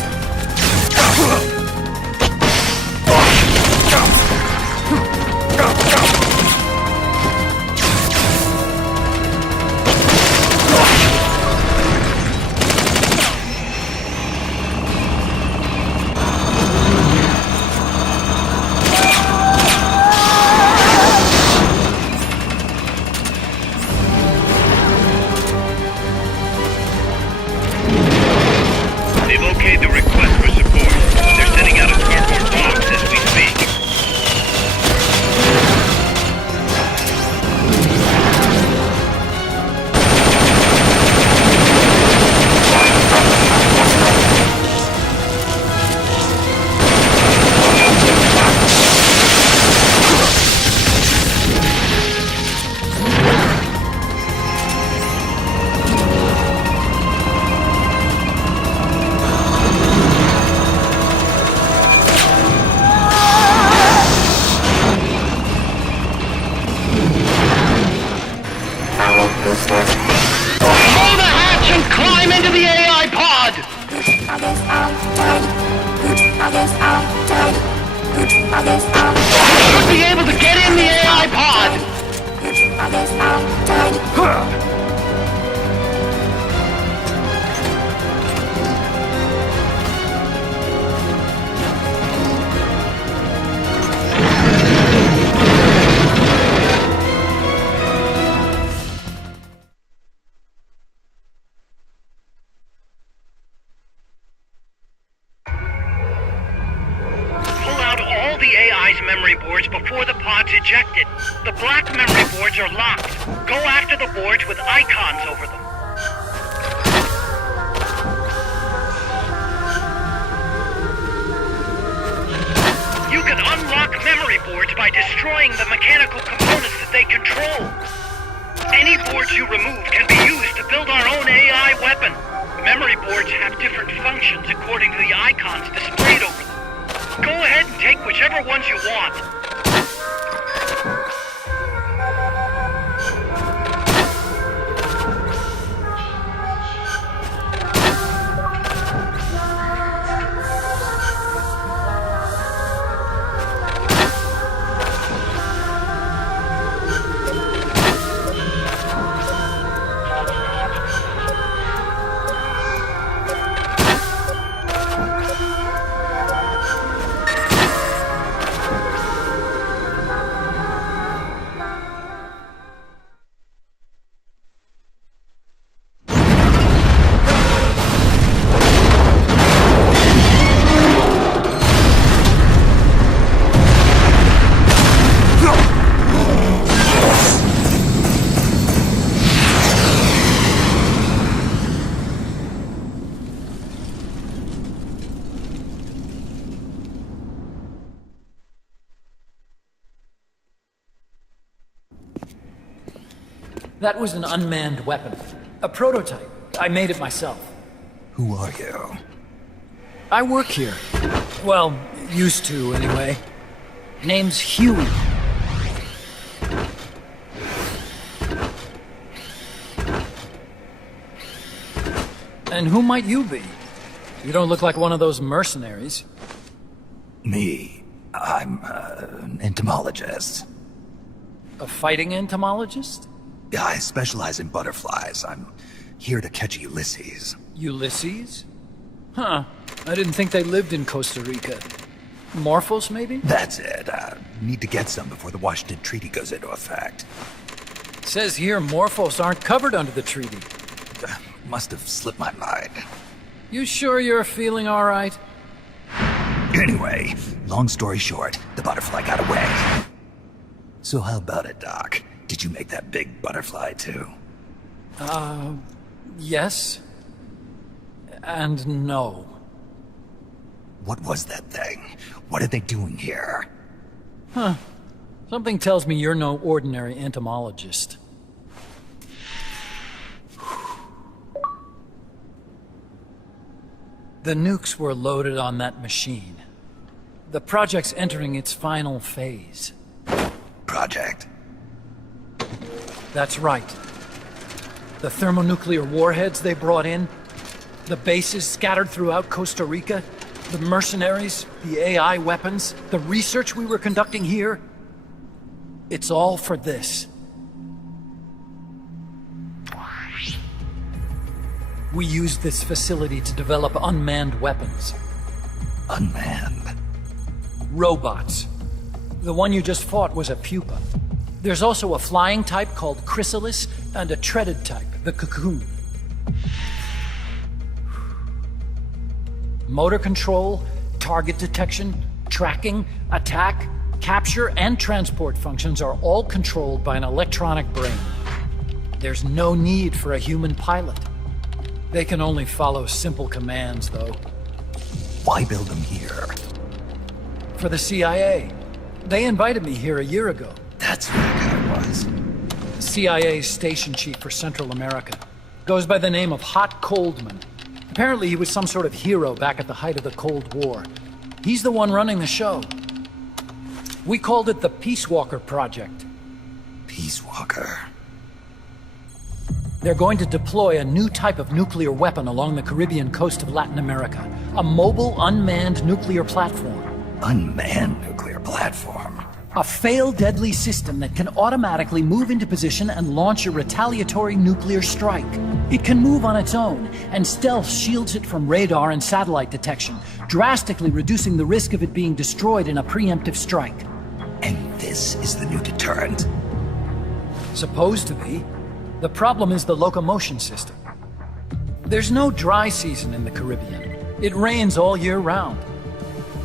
They've okayed the request for support. They're sending out a cardboard box as we speak. Boosters. Pull the hatch and climb into the AI pod! Others are dead. Others are dead. Others are You should be able to get in the AI pod! Others are dead. memory boards before the pod's ejected. The black memory boards are locked. Go after the boards with icons over them. You can unlock memory boards by destroying the mechanical components that they control. Any boards you remove can be used to build our own AI weapon. Memory boards have different functions according to the icons displayed over them. Go ahead and take whichever ones you want. That was an unmanned weapon. A prototype. I made it myself. Who are you? I work here. Well, used to, anyway. Name's Huey. And who might you be? You don't look like one of those mercenaries. Me. I'm an entomologist. A fighting entomologist? I specialize in butterflies. I'm here to catch Ulysses. Ulysses? Huh. I didn't think they lived in Costa Rica. Morphos, maybe? That's it. Need to get some before the Washington Treaty goes into effect. Says here Morphos aren't covered under the treaty. Must have slipped my mind. You sure you're feeling all right? Anyway, long story short, the butterfly got away. So how about it, Doc? Did you make that big butterfly too? Yes. And no. What was that thing? What are they doing here? Huh. Something tells me you're no ordinary entomologist. The nukes were loaded on that machine. The project's entering its final phase. Project? That's right. The thermonuclear warheads they brought in, the bases scattered throughout Costa Rica, the mercenaries, the AI weapons, the research we were conducting here. It's all for this. We used this facility to develop unmanned weapons. Unmanned? Robots. The one you just fought was a pupa. There's also a flying type called Chrysalis and a treaded type, the Cocoon. Motor control, target detection, tracking, attack, capture, and transport functions are all controlled by an electronic brain. There's no need for a human pilot. They can only follow simple commands, though. Why build them here? For the CIA. They invited me here a year ago. That's who the guy was. CIA's station chief for Central America. Goes by the name of Hot Coldman. Apparently he was some sort of hero back at the height of the Cold War. He's the one running the show. We called it the Peace Walker Project. Peace Walker? They're going to deploy a new type of nuclear weapon along the Caribbean coast of Latin America. A mobile, unmanned nuclear platform. Unmanned nuclear platform? A failed deadly system that can automatically move into position and launch a retaliatory nuclear strike. It can move on its own, and stealth shields it from radar and satellite detection, drastically reducing the risk of it being destroyed in a preemptive strike. And this is the new deterrent? Supposed to be. The problem is the locomotion system. There's no dry season in the Caribbean. It rains all year round.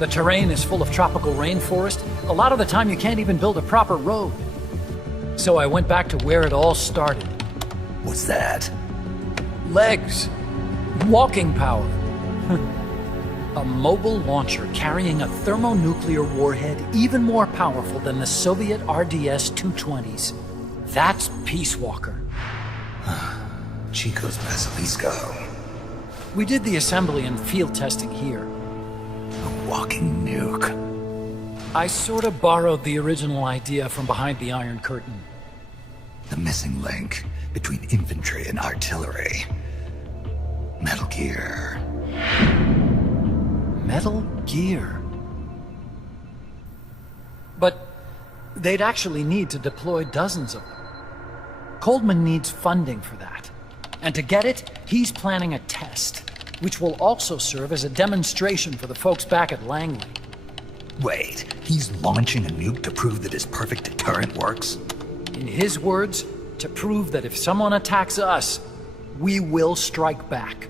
The terrain is full of tropical rainforest. A lot of the time you can't even build a proper road. So I went back to where it all started. What's that? Legs. Walking power. A mobile launcher carrying a thermonuclear warhead even more powerful than the Soviet RDS-220s. That's Peace Walker. Chico's Basilisco. We did the assembly and field testing here. A walking nuke. I sort of borrowed the original idea from behind the Iron Curtain. The missing link between infantry and artillery. Metal Gear. Metal Gear. But they'd actually need to deploy dozens of them. Coldman needs funding for that. And to get it, he's planning a test, which will also serve as a demonstration for the folks back at Langley. Wait, he's launching a nuke to prove that his perfect deterrent works? In his words, to prove that if someone attacks us, we will strike back.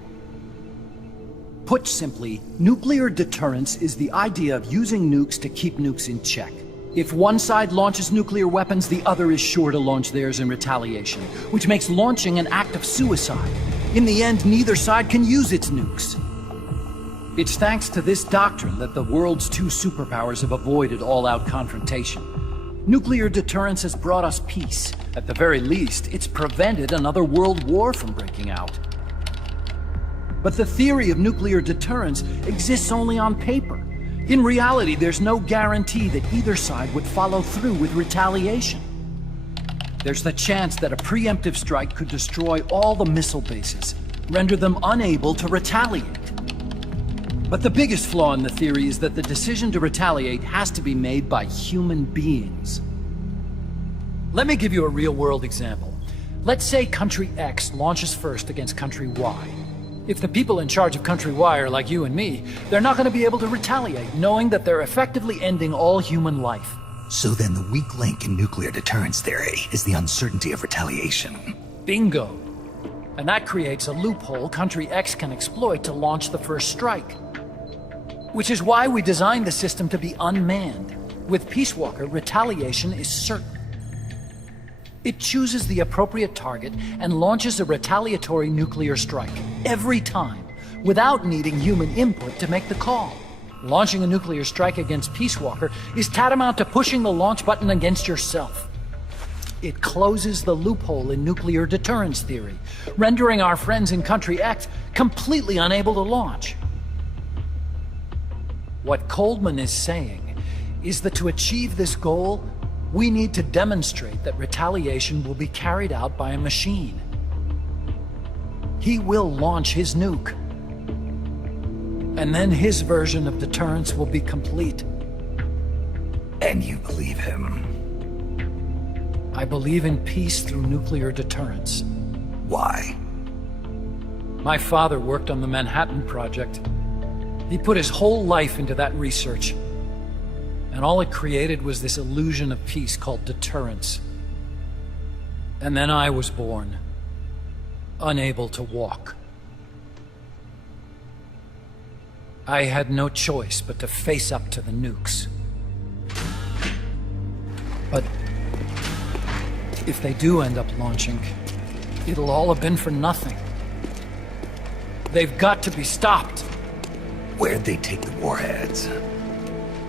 Put simply, nuclear deterrence is the idea of using nukes to keep nukes in check. If one side launches nuclear weapons, the other is sure to launch theirs in retaliation, which makes launching an act of suicide. In the end, neither side can use its nukes. It's thanks to this doctrine that the world's two superpowers have avoided all-out confrontation. Nuclear deterrence has brought us peace. At the very least, it's prevented another world war from breaking out. But the theory of nuclear deterrence exists only on paper. In reality, there's no guarantee that either side would follow through with retaliation. There's the chance that a preemptive strike could destroy all the missile bases, render them unable to retaliate. But the biggest flaw in the theory is that the decision to retaliate has to be made by human beings. Let me give you a real-world example. Let's say Country X launches first against Country Y. If the people in charge of Country Y are like you and me, they're not going to be able to retaliate, knowing that they're effectively ending all human life. So then the weak link in nuclear deterrence theory is the uncertainty of retaliation. Bingo. And that creates a loophole Country X can exploit to launch the first strike. Which is why we designed the system to be unmanned. With Peace Walker, retaliation is certain. It chooses the appropriate target and launches a retaliatory nuclear strike, every time, without needing human input to make the call. Launching a nuclear strike against Peace Walker is tantamount to pushing the launch button against yourself. It closes the loophole in nuclear deterrence theory, rendering our friends in Country X completely unable to launch. What Coldman is saying is that to achieve this goal, we need to demonstrate that retaliation will be carried out by a machine. He will launch his nuke. And then his version of deterrence will be complete. And you believe him? I believe in peace through nuclear deterrence. Why? My father worked on the Manhattan Project. He put his whole life into that research. And all it created was this illusion of peace called deterrence. And then I was born, unable to walk. I had no choice but to face up to the nukes. But if they do end up launching, it'll all have been for nothing. They've got to be stopped. Where'd they take the warheads?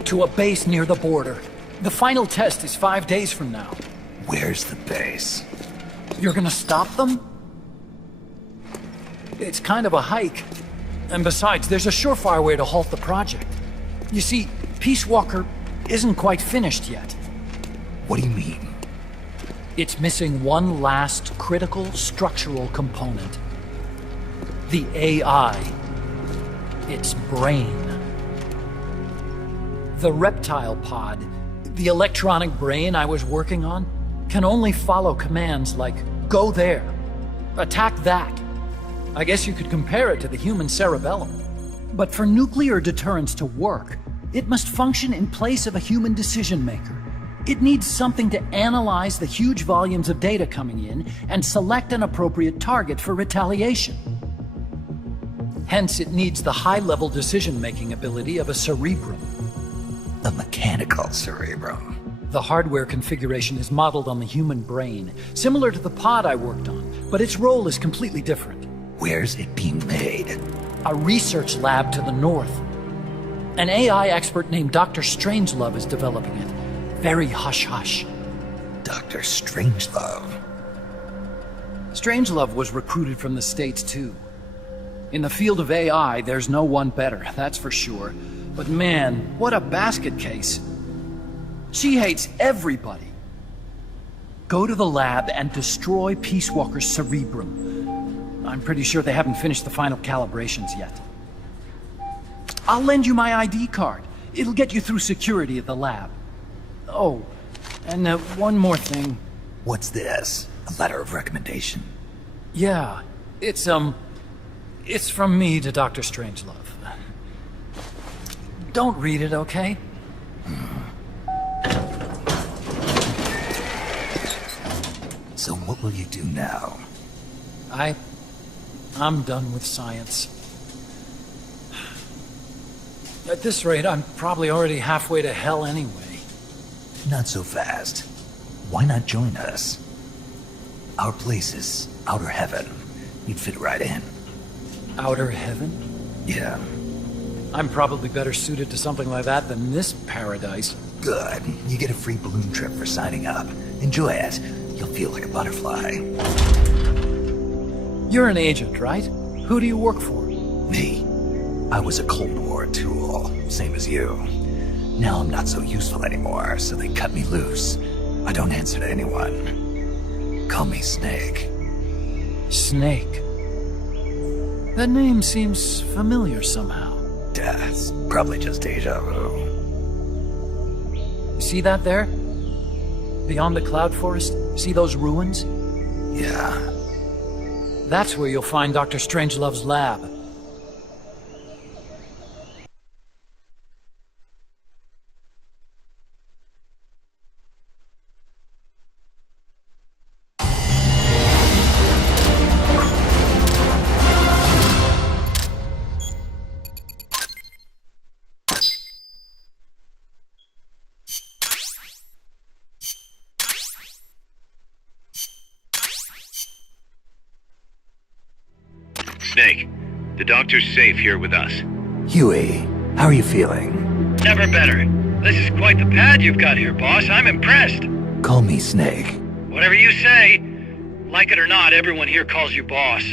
To a base near the border. The final test is 5 days from now. Where's the base? You're gonna stop them? It's kind of a hike. And besides, there's a surefire way to halt the project. You see, Peace Walker isn't quite finished yet. What do you mean? It's missing one last critical structural component. The AI. Its brain. The reptile pod, the electronic brain I was working on, can only follow commands like, go there, attack that. I guess you could compare it to the human cerebellum. But for nuclear deterrence to work, it must function in place of a human decision maker. It needs something to analyze the huge volumes of data coming in and select an appropriate target for retaliation. Hence, it needs the high-level decision-making ability of a cerebrum. A mechanical cerebrum. The hardware configuration is modeled on the human brain, similar to the pod I worked on, but its role is completely different. Where's it being made? A research lab to the north. An AI expert named Dr. Strangelove is developing it. Very hush-hush. Dr. Strangelove. Strangelove was recruited from the States, too. In the field of AI, there's no one better, that's for sure. But man, what a basket case. She hates everybody. Go to the lab and destroy Peace Walker's cerebrum. I'm pretty sure they haven't finished the final calibrations yet. I'll lend you my ID card. It'll get you through security at the lab. Oh, and one more thing. What's this? A letter of recommendation? Yeah, it's from me to Dr. Strangelove. Don't read it, okay? So what will you do now? I'm done with science. At this rate, I'm probably already halfway to hell anyway. Not so fast. Why not join us? Our place is outer heaven. You'd fit right in. Outer heaven? Yeah. I'm probably better suited to something like that than this paradise. Good. You get a free balloon trip for signing up. Enjoy it. You'll feel like a butterfly. You're an agent, right? Who do you work for? Me. I was a Cold War tool, same as you. Now I'm not so useful anymore, so they cut me loose. I don't answer to anyone. Call me Snake. Snake? That name seems familiar somehow. It's probably just deja vu. You see that there? Beyond the cloud forest? See those ruins? Yeah. That's where you'll find Dr. Strangelove's lab. Snake, the doctor's safe here with us. Huey, how are you feeling? Never better. This is quite the pad you've got here, boss. I'm impressed. Call me Snake. Whatever you say. Like it or not, everyone here calls you boss.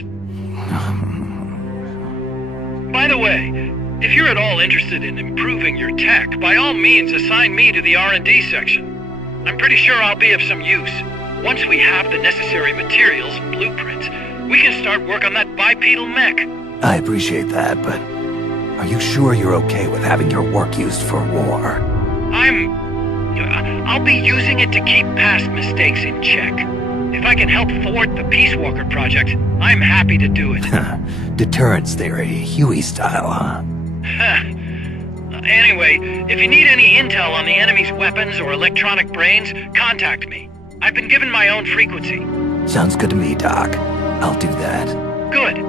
By the way, if you're at all interested in improving your tech, by all means assign me to the R&D section. I'm pretty sure I'll be of some use. Once we have the necessary materials and blueprints, we can start work on that bipedal mech. I appreciate that, but are you sure you're okay with having your work used for war? I'll be using it to keep past mistakes in check. If I can help thwart the Peace Walker project, I'm happy to do it. Deterrence theory, Huey style, huh? Anyway, if you need any intel on the enemy's weapons or electronic brains, contact me. I've been given my own frequency. Sounds good to me, Doc. I'll do that. Good.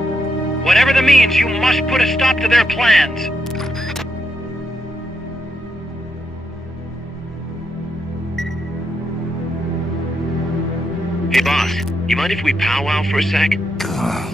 Whatever the means, you must put a stop to their plans. Hey boss, you mind if we powwow for a sec?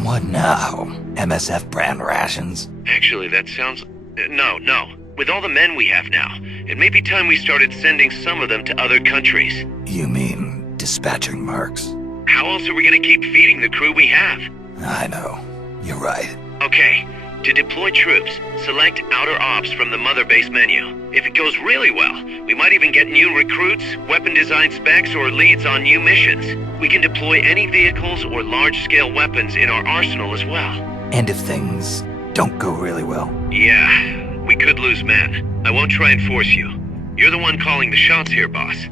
What now? MSF brand rations? Actually, that sounds... No. With all the men we have now, it may be time we started sending some of them to other countries. You mean dispatching mercs? How else are we gonna keep feeding the crew we have? I know. You're right. Okay, to deploy troops, select Outer Ops from the Mother Base menu. If it goes really well, we might even get new recruits, weapon design specs, or leads on new missions. We can deploy any vehicles or large-scale weapons in our arsenal as well. And if things don't go really well? Yeah, we could lose men. I won't try and force you. You're the one calling the shots here, boss.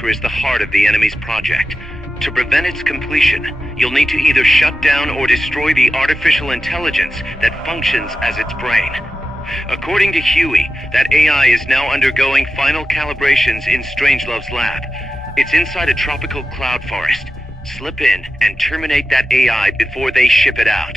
bunker is the heart of the enemy's project. To prevent its completion, you'll need to either shut down or destroy the artificial intelligence that functions as its brain. According to Huey, that AI is now undergoing final calibrations in Strangelove's lab. It's inside a tropical cloud forest. Slip in and terminate that AI before they ship it out.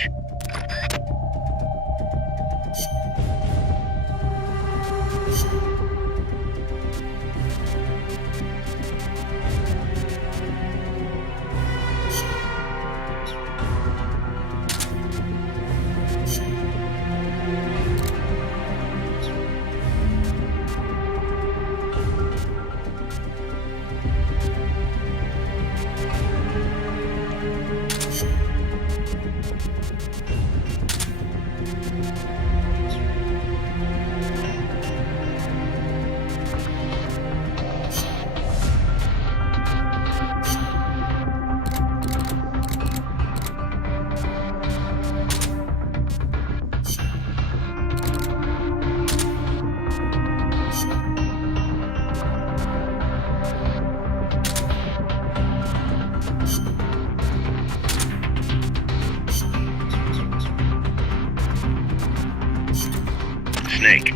Snake.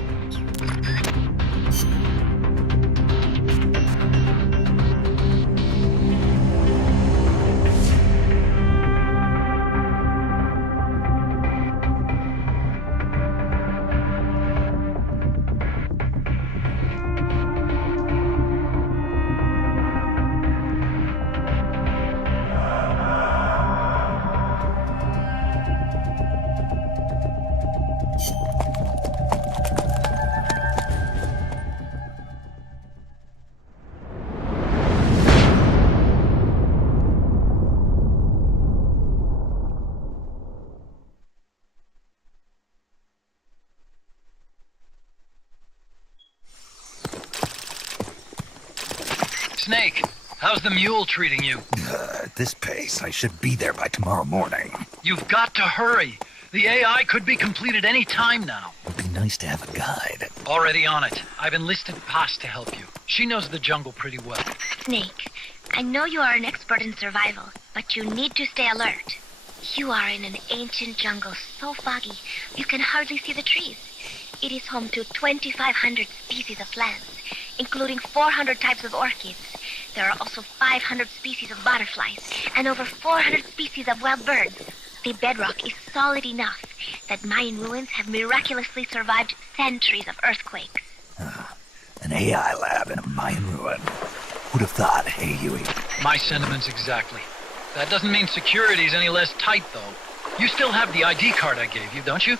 Snake, how's the mule treating you? At this pace, I should be there by tomorrow morning. You've got to hurry. The AI could be completed any time now. It'd be nice to have a guide. Already on it. I've enlisted Paz to help you. She knows the jungle pretty well. Snake, I know you are an expert in survival, but you need to stay alert. You are in an ancient jungle so foggy, you can hardly see the trees. It is home to 2,500 species of plants, including 400 types of orchids. There are also 500 species of butterflies and over 400 species of wild birds. The bedrock is solid enough that Mayan ruins have miraculously survived centuries of earthquakes. An AI lab in a Mayan ruin. Who'd have thought, hey, Huey? My sentiments exactly. That doesn't mean security's any less tight, though. You still have the ID card I gave you, don't you?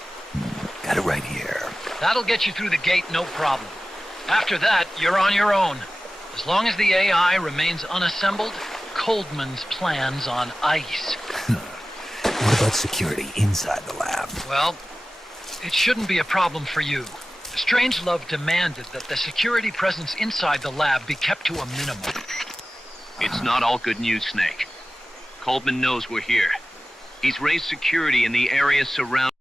Got it right here. That'll get you through the gate, no problem. After that, you're on your own. As long as the AI remains unassembled, Coldman's plan's on ice. What about security inside the lab? Well, it shouldn't be a problem for you. Strangelove demanded that the security presence inside the lab be kept to a minimum. It's not all good news, Snake. Coldman knows we're here. He's raised security in the area surrounding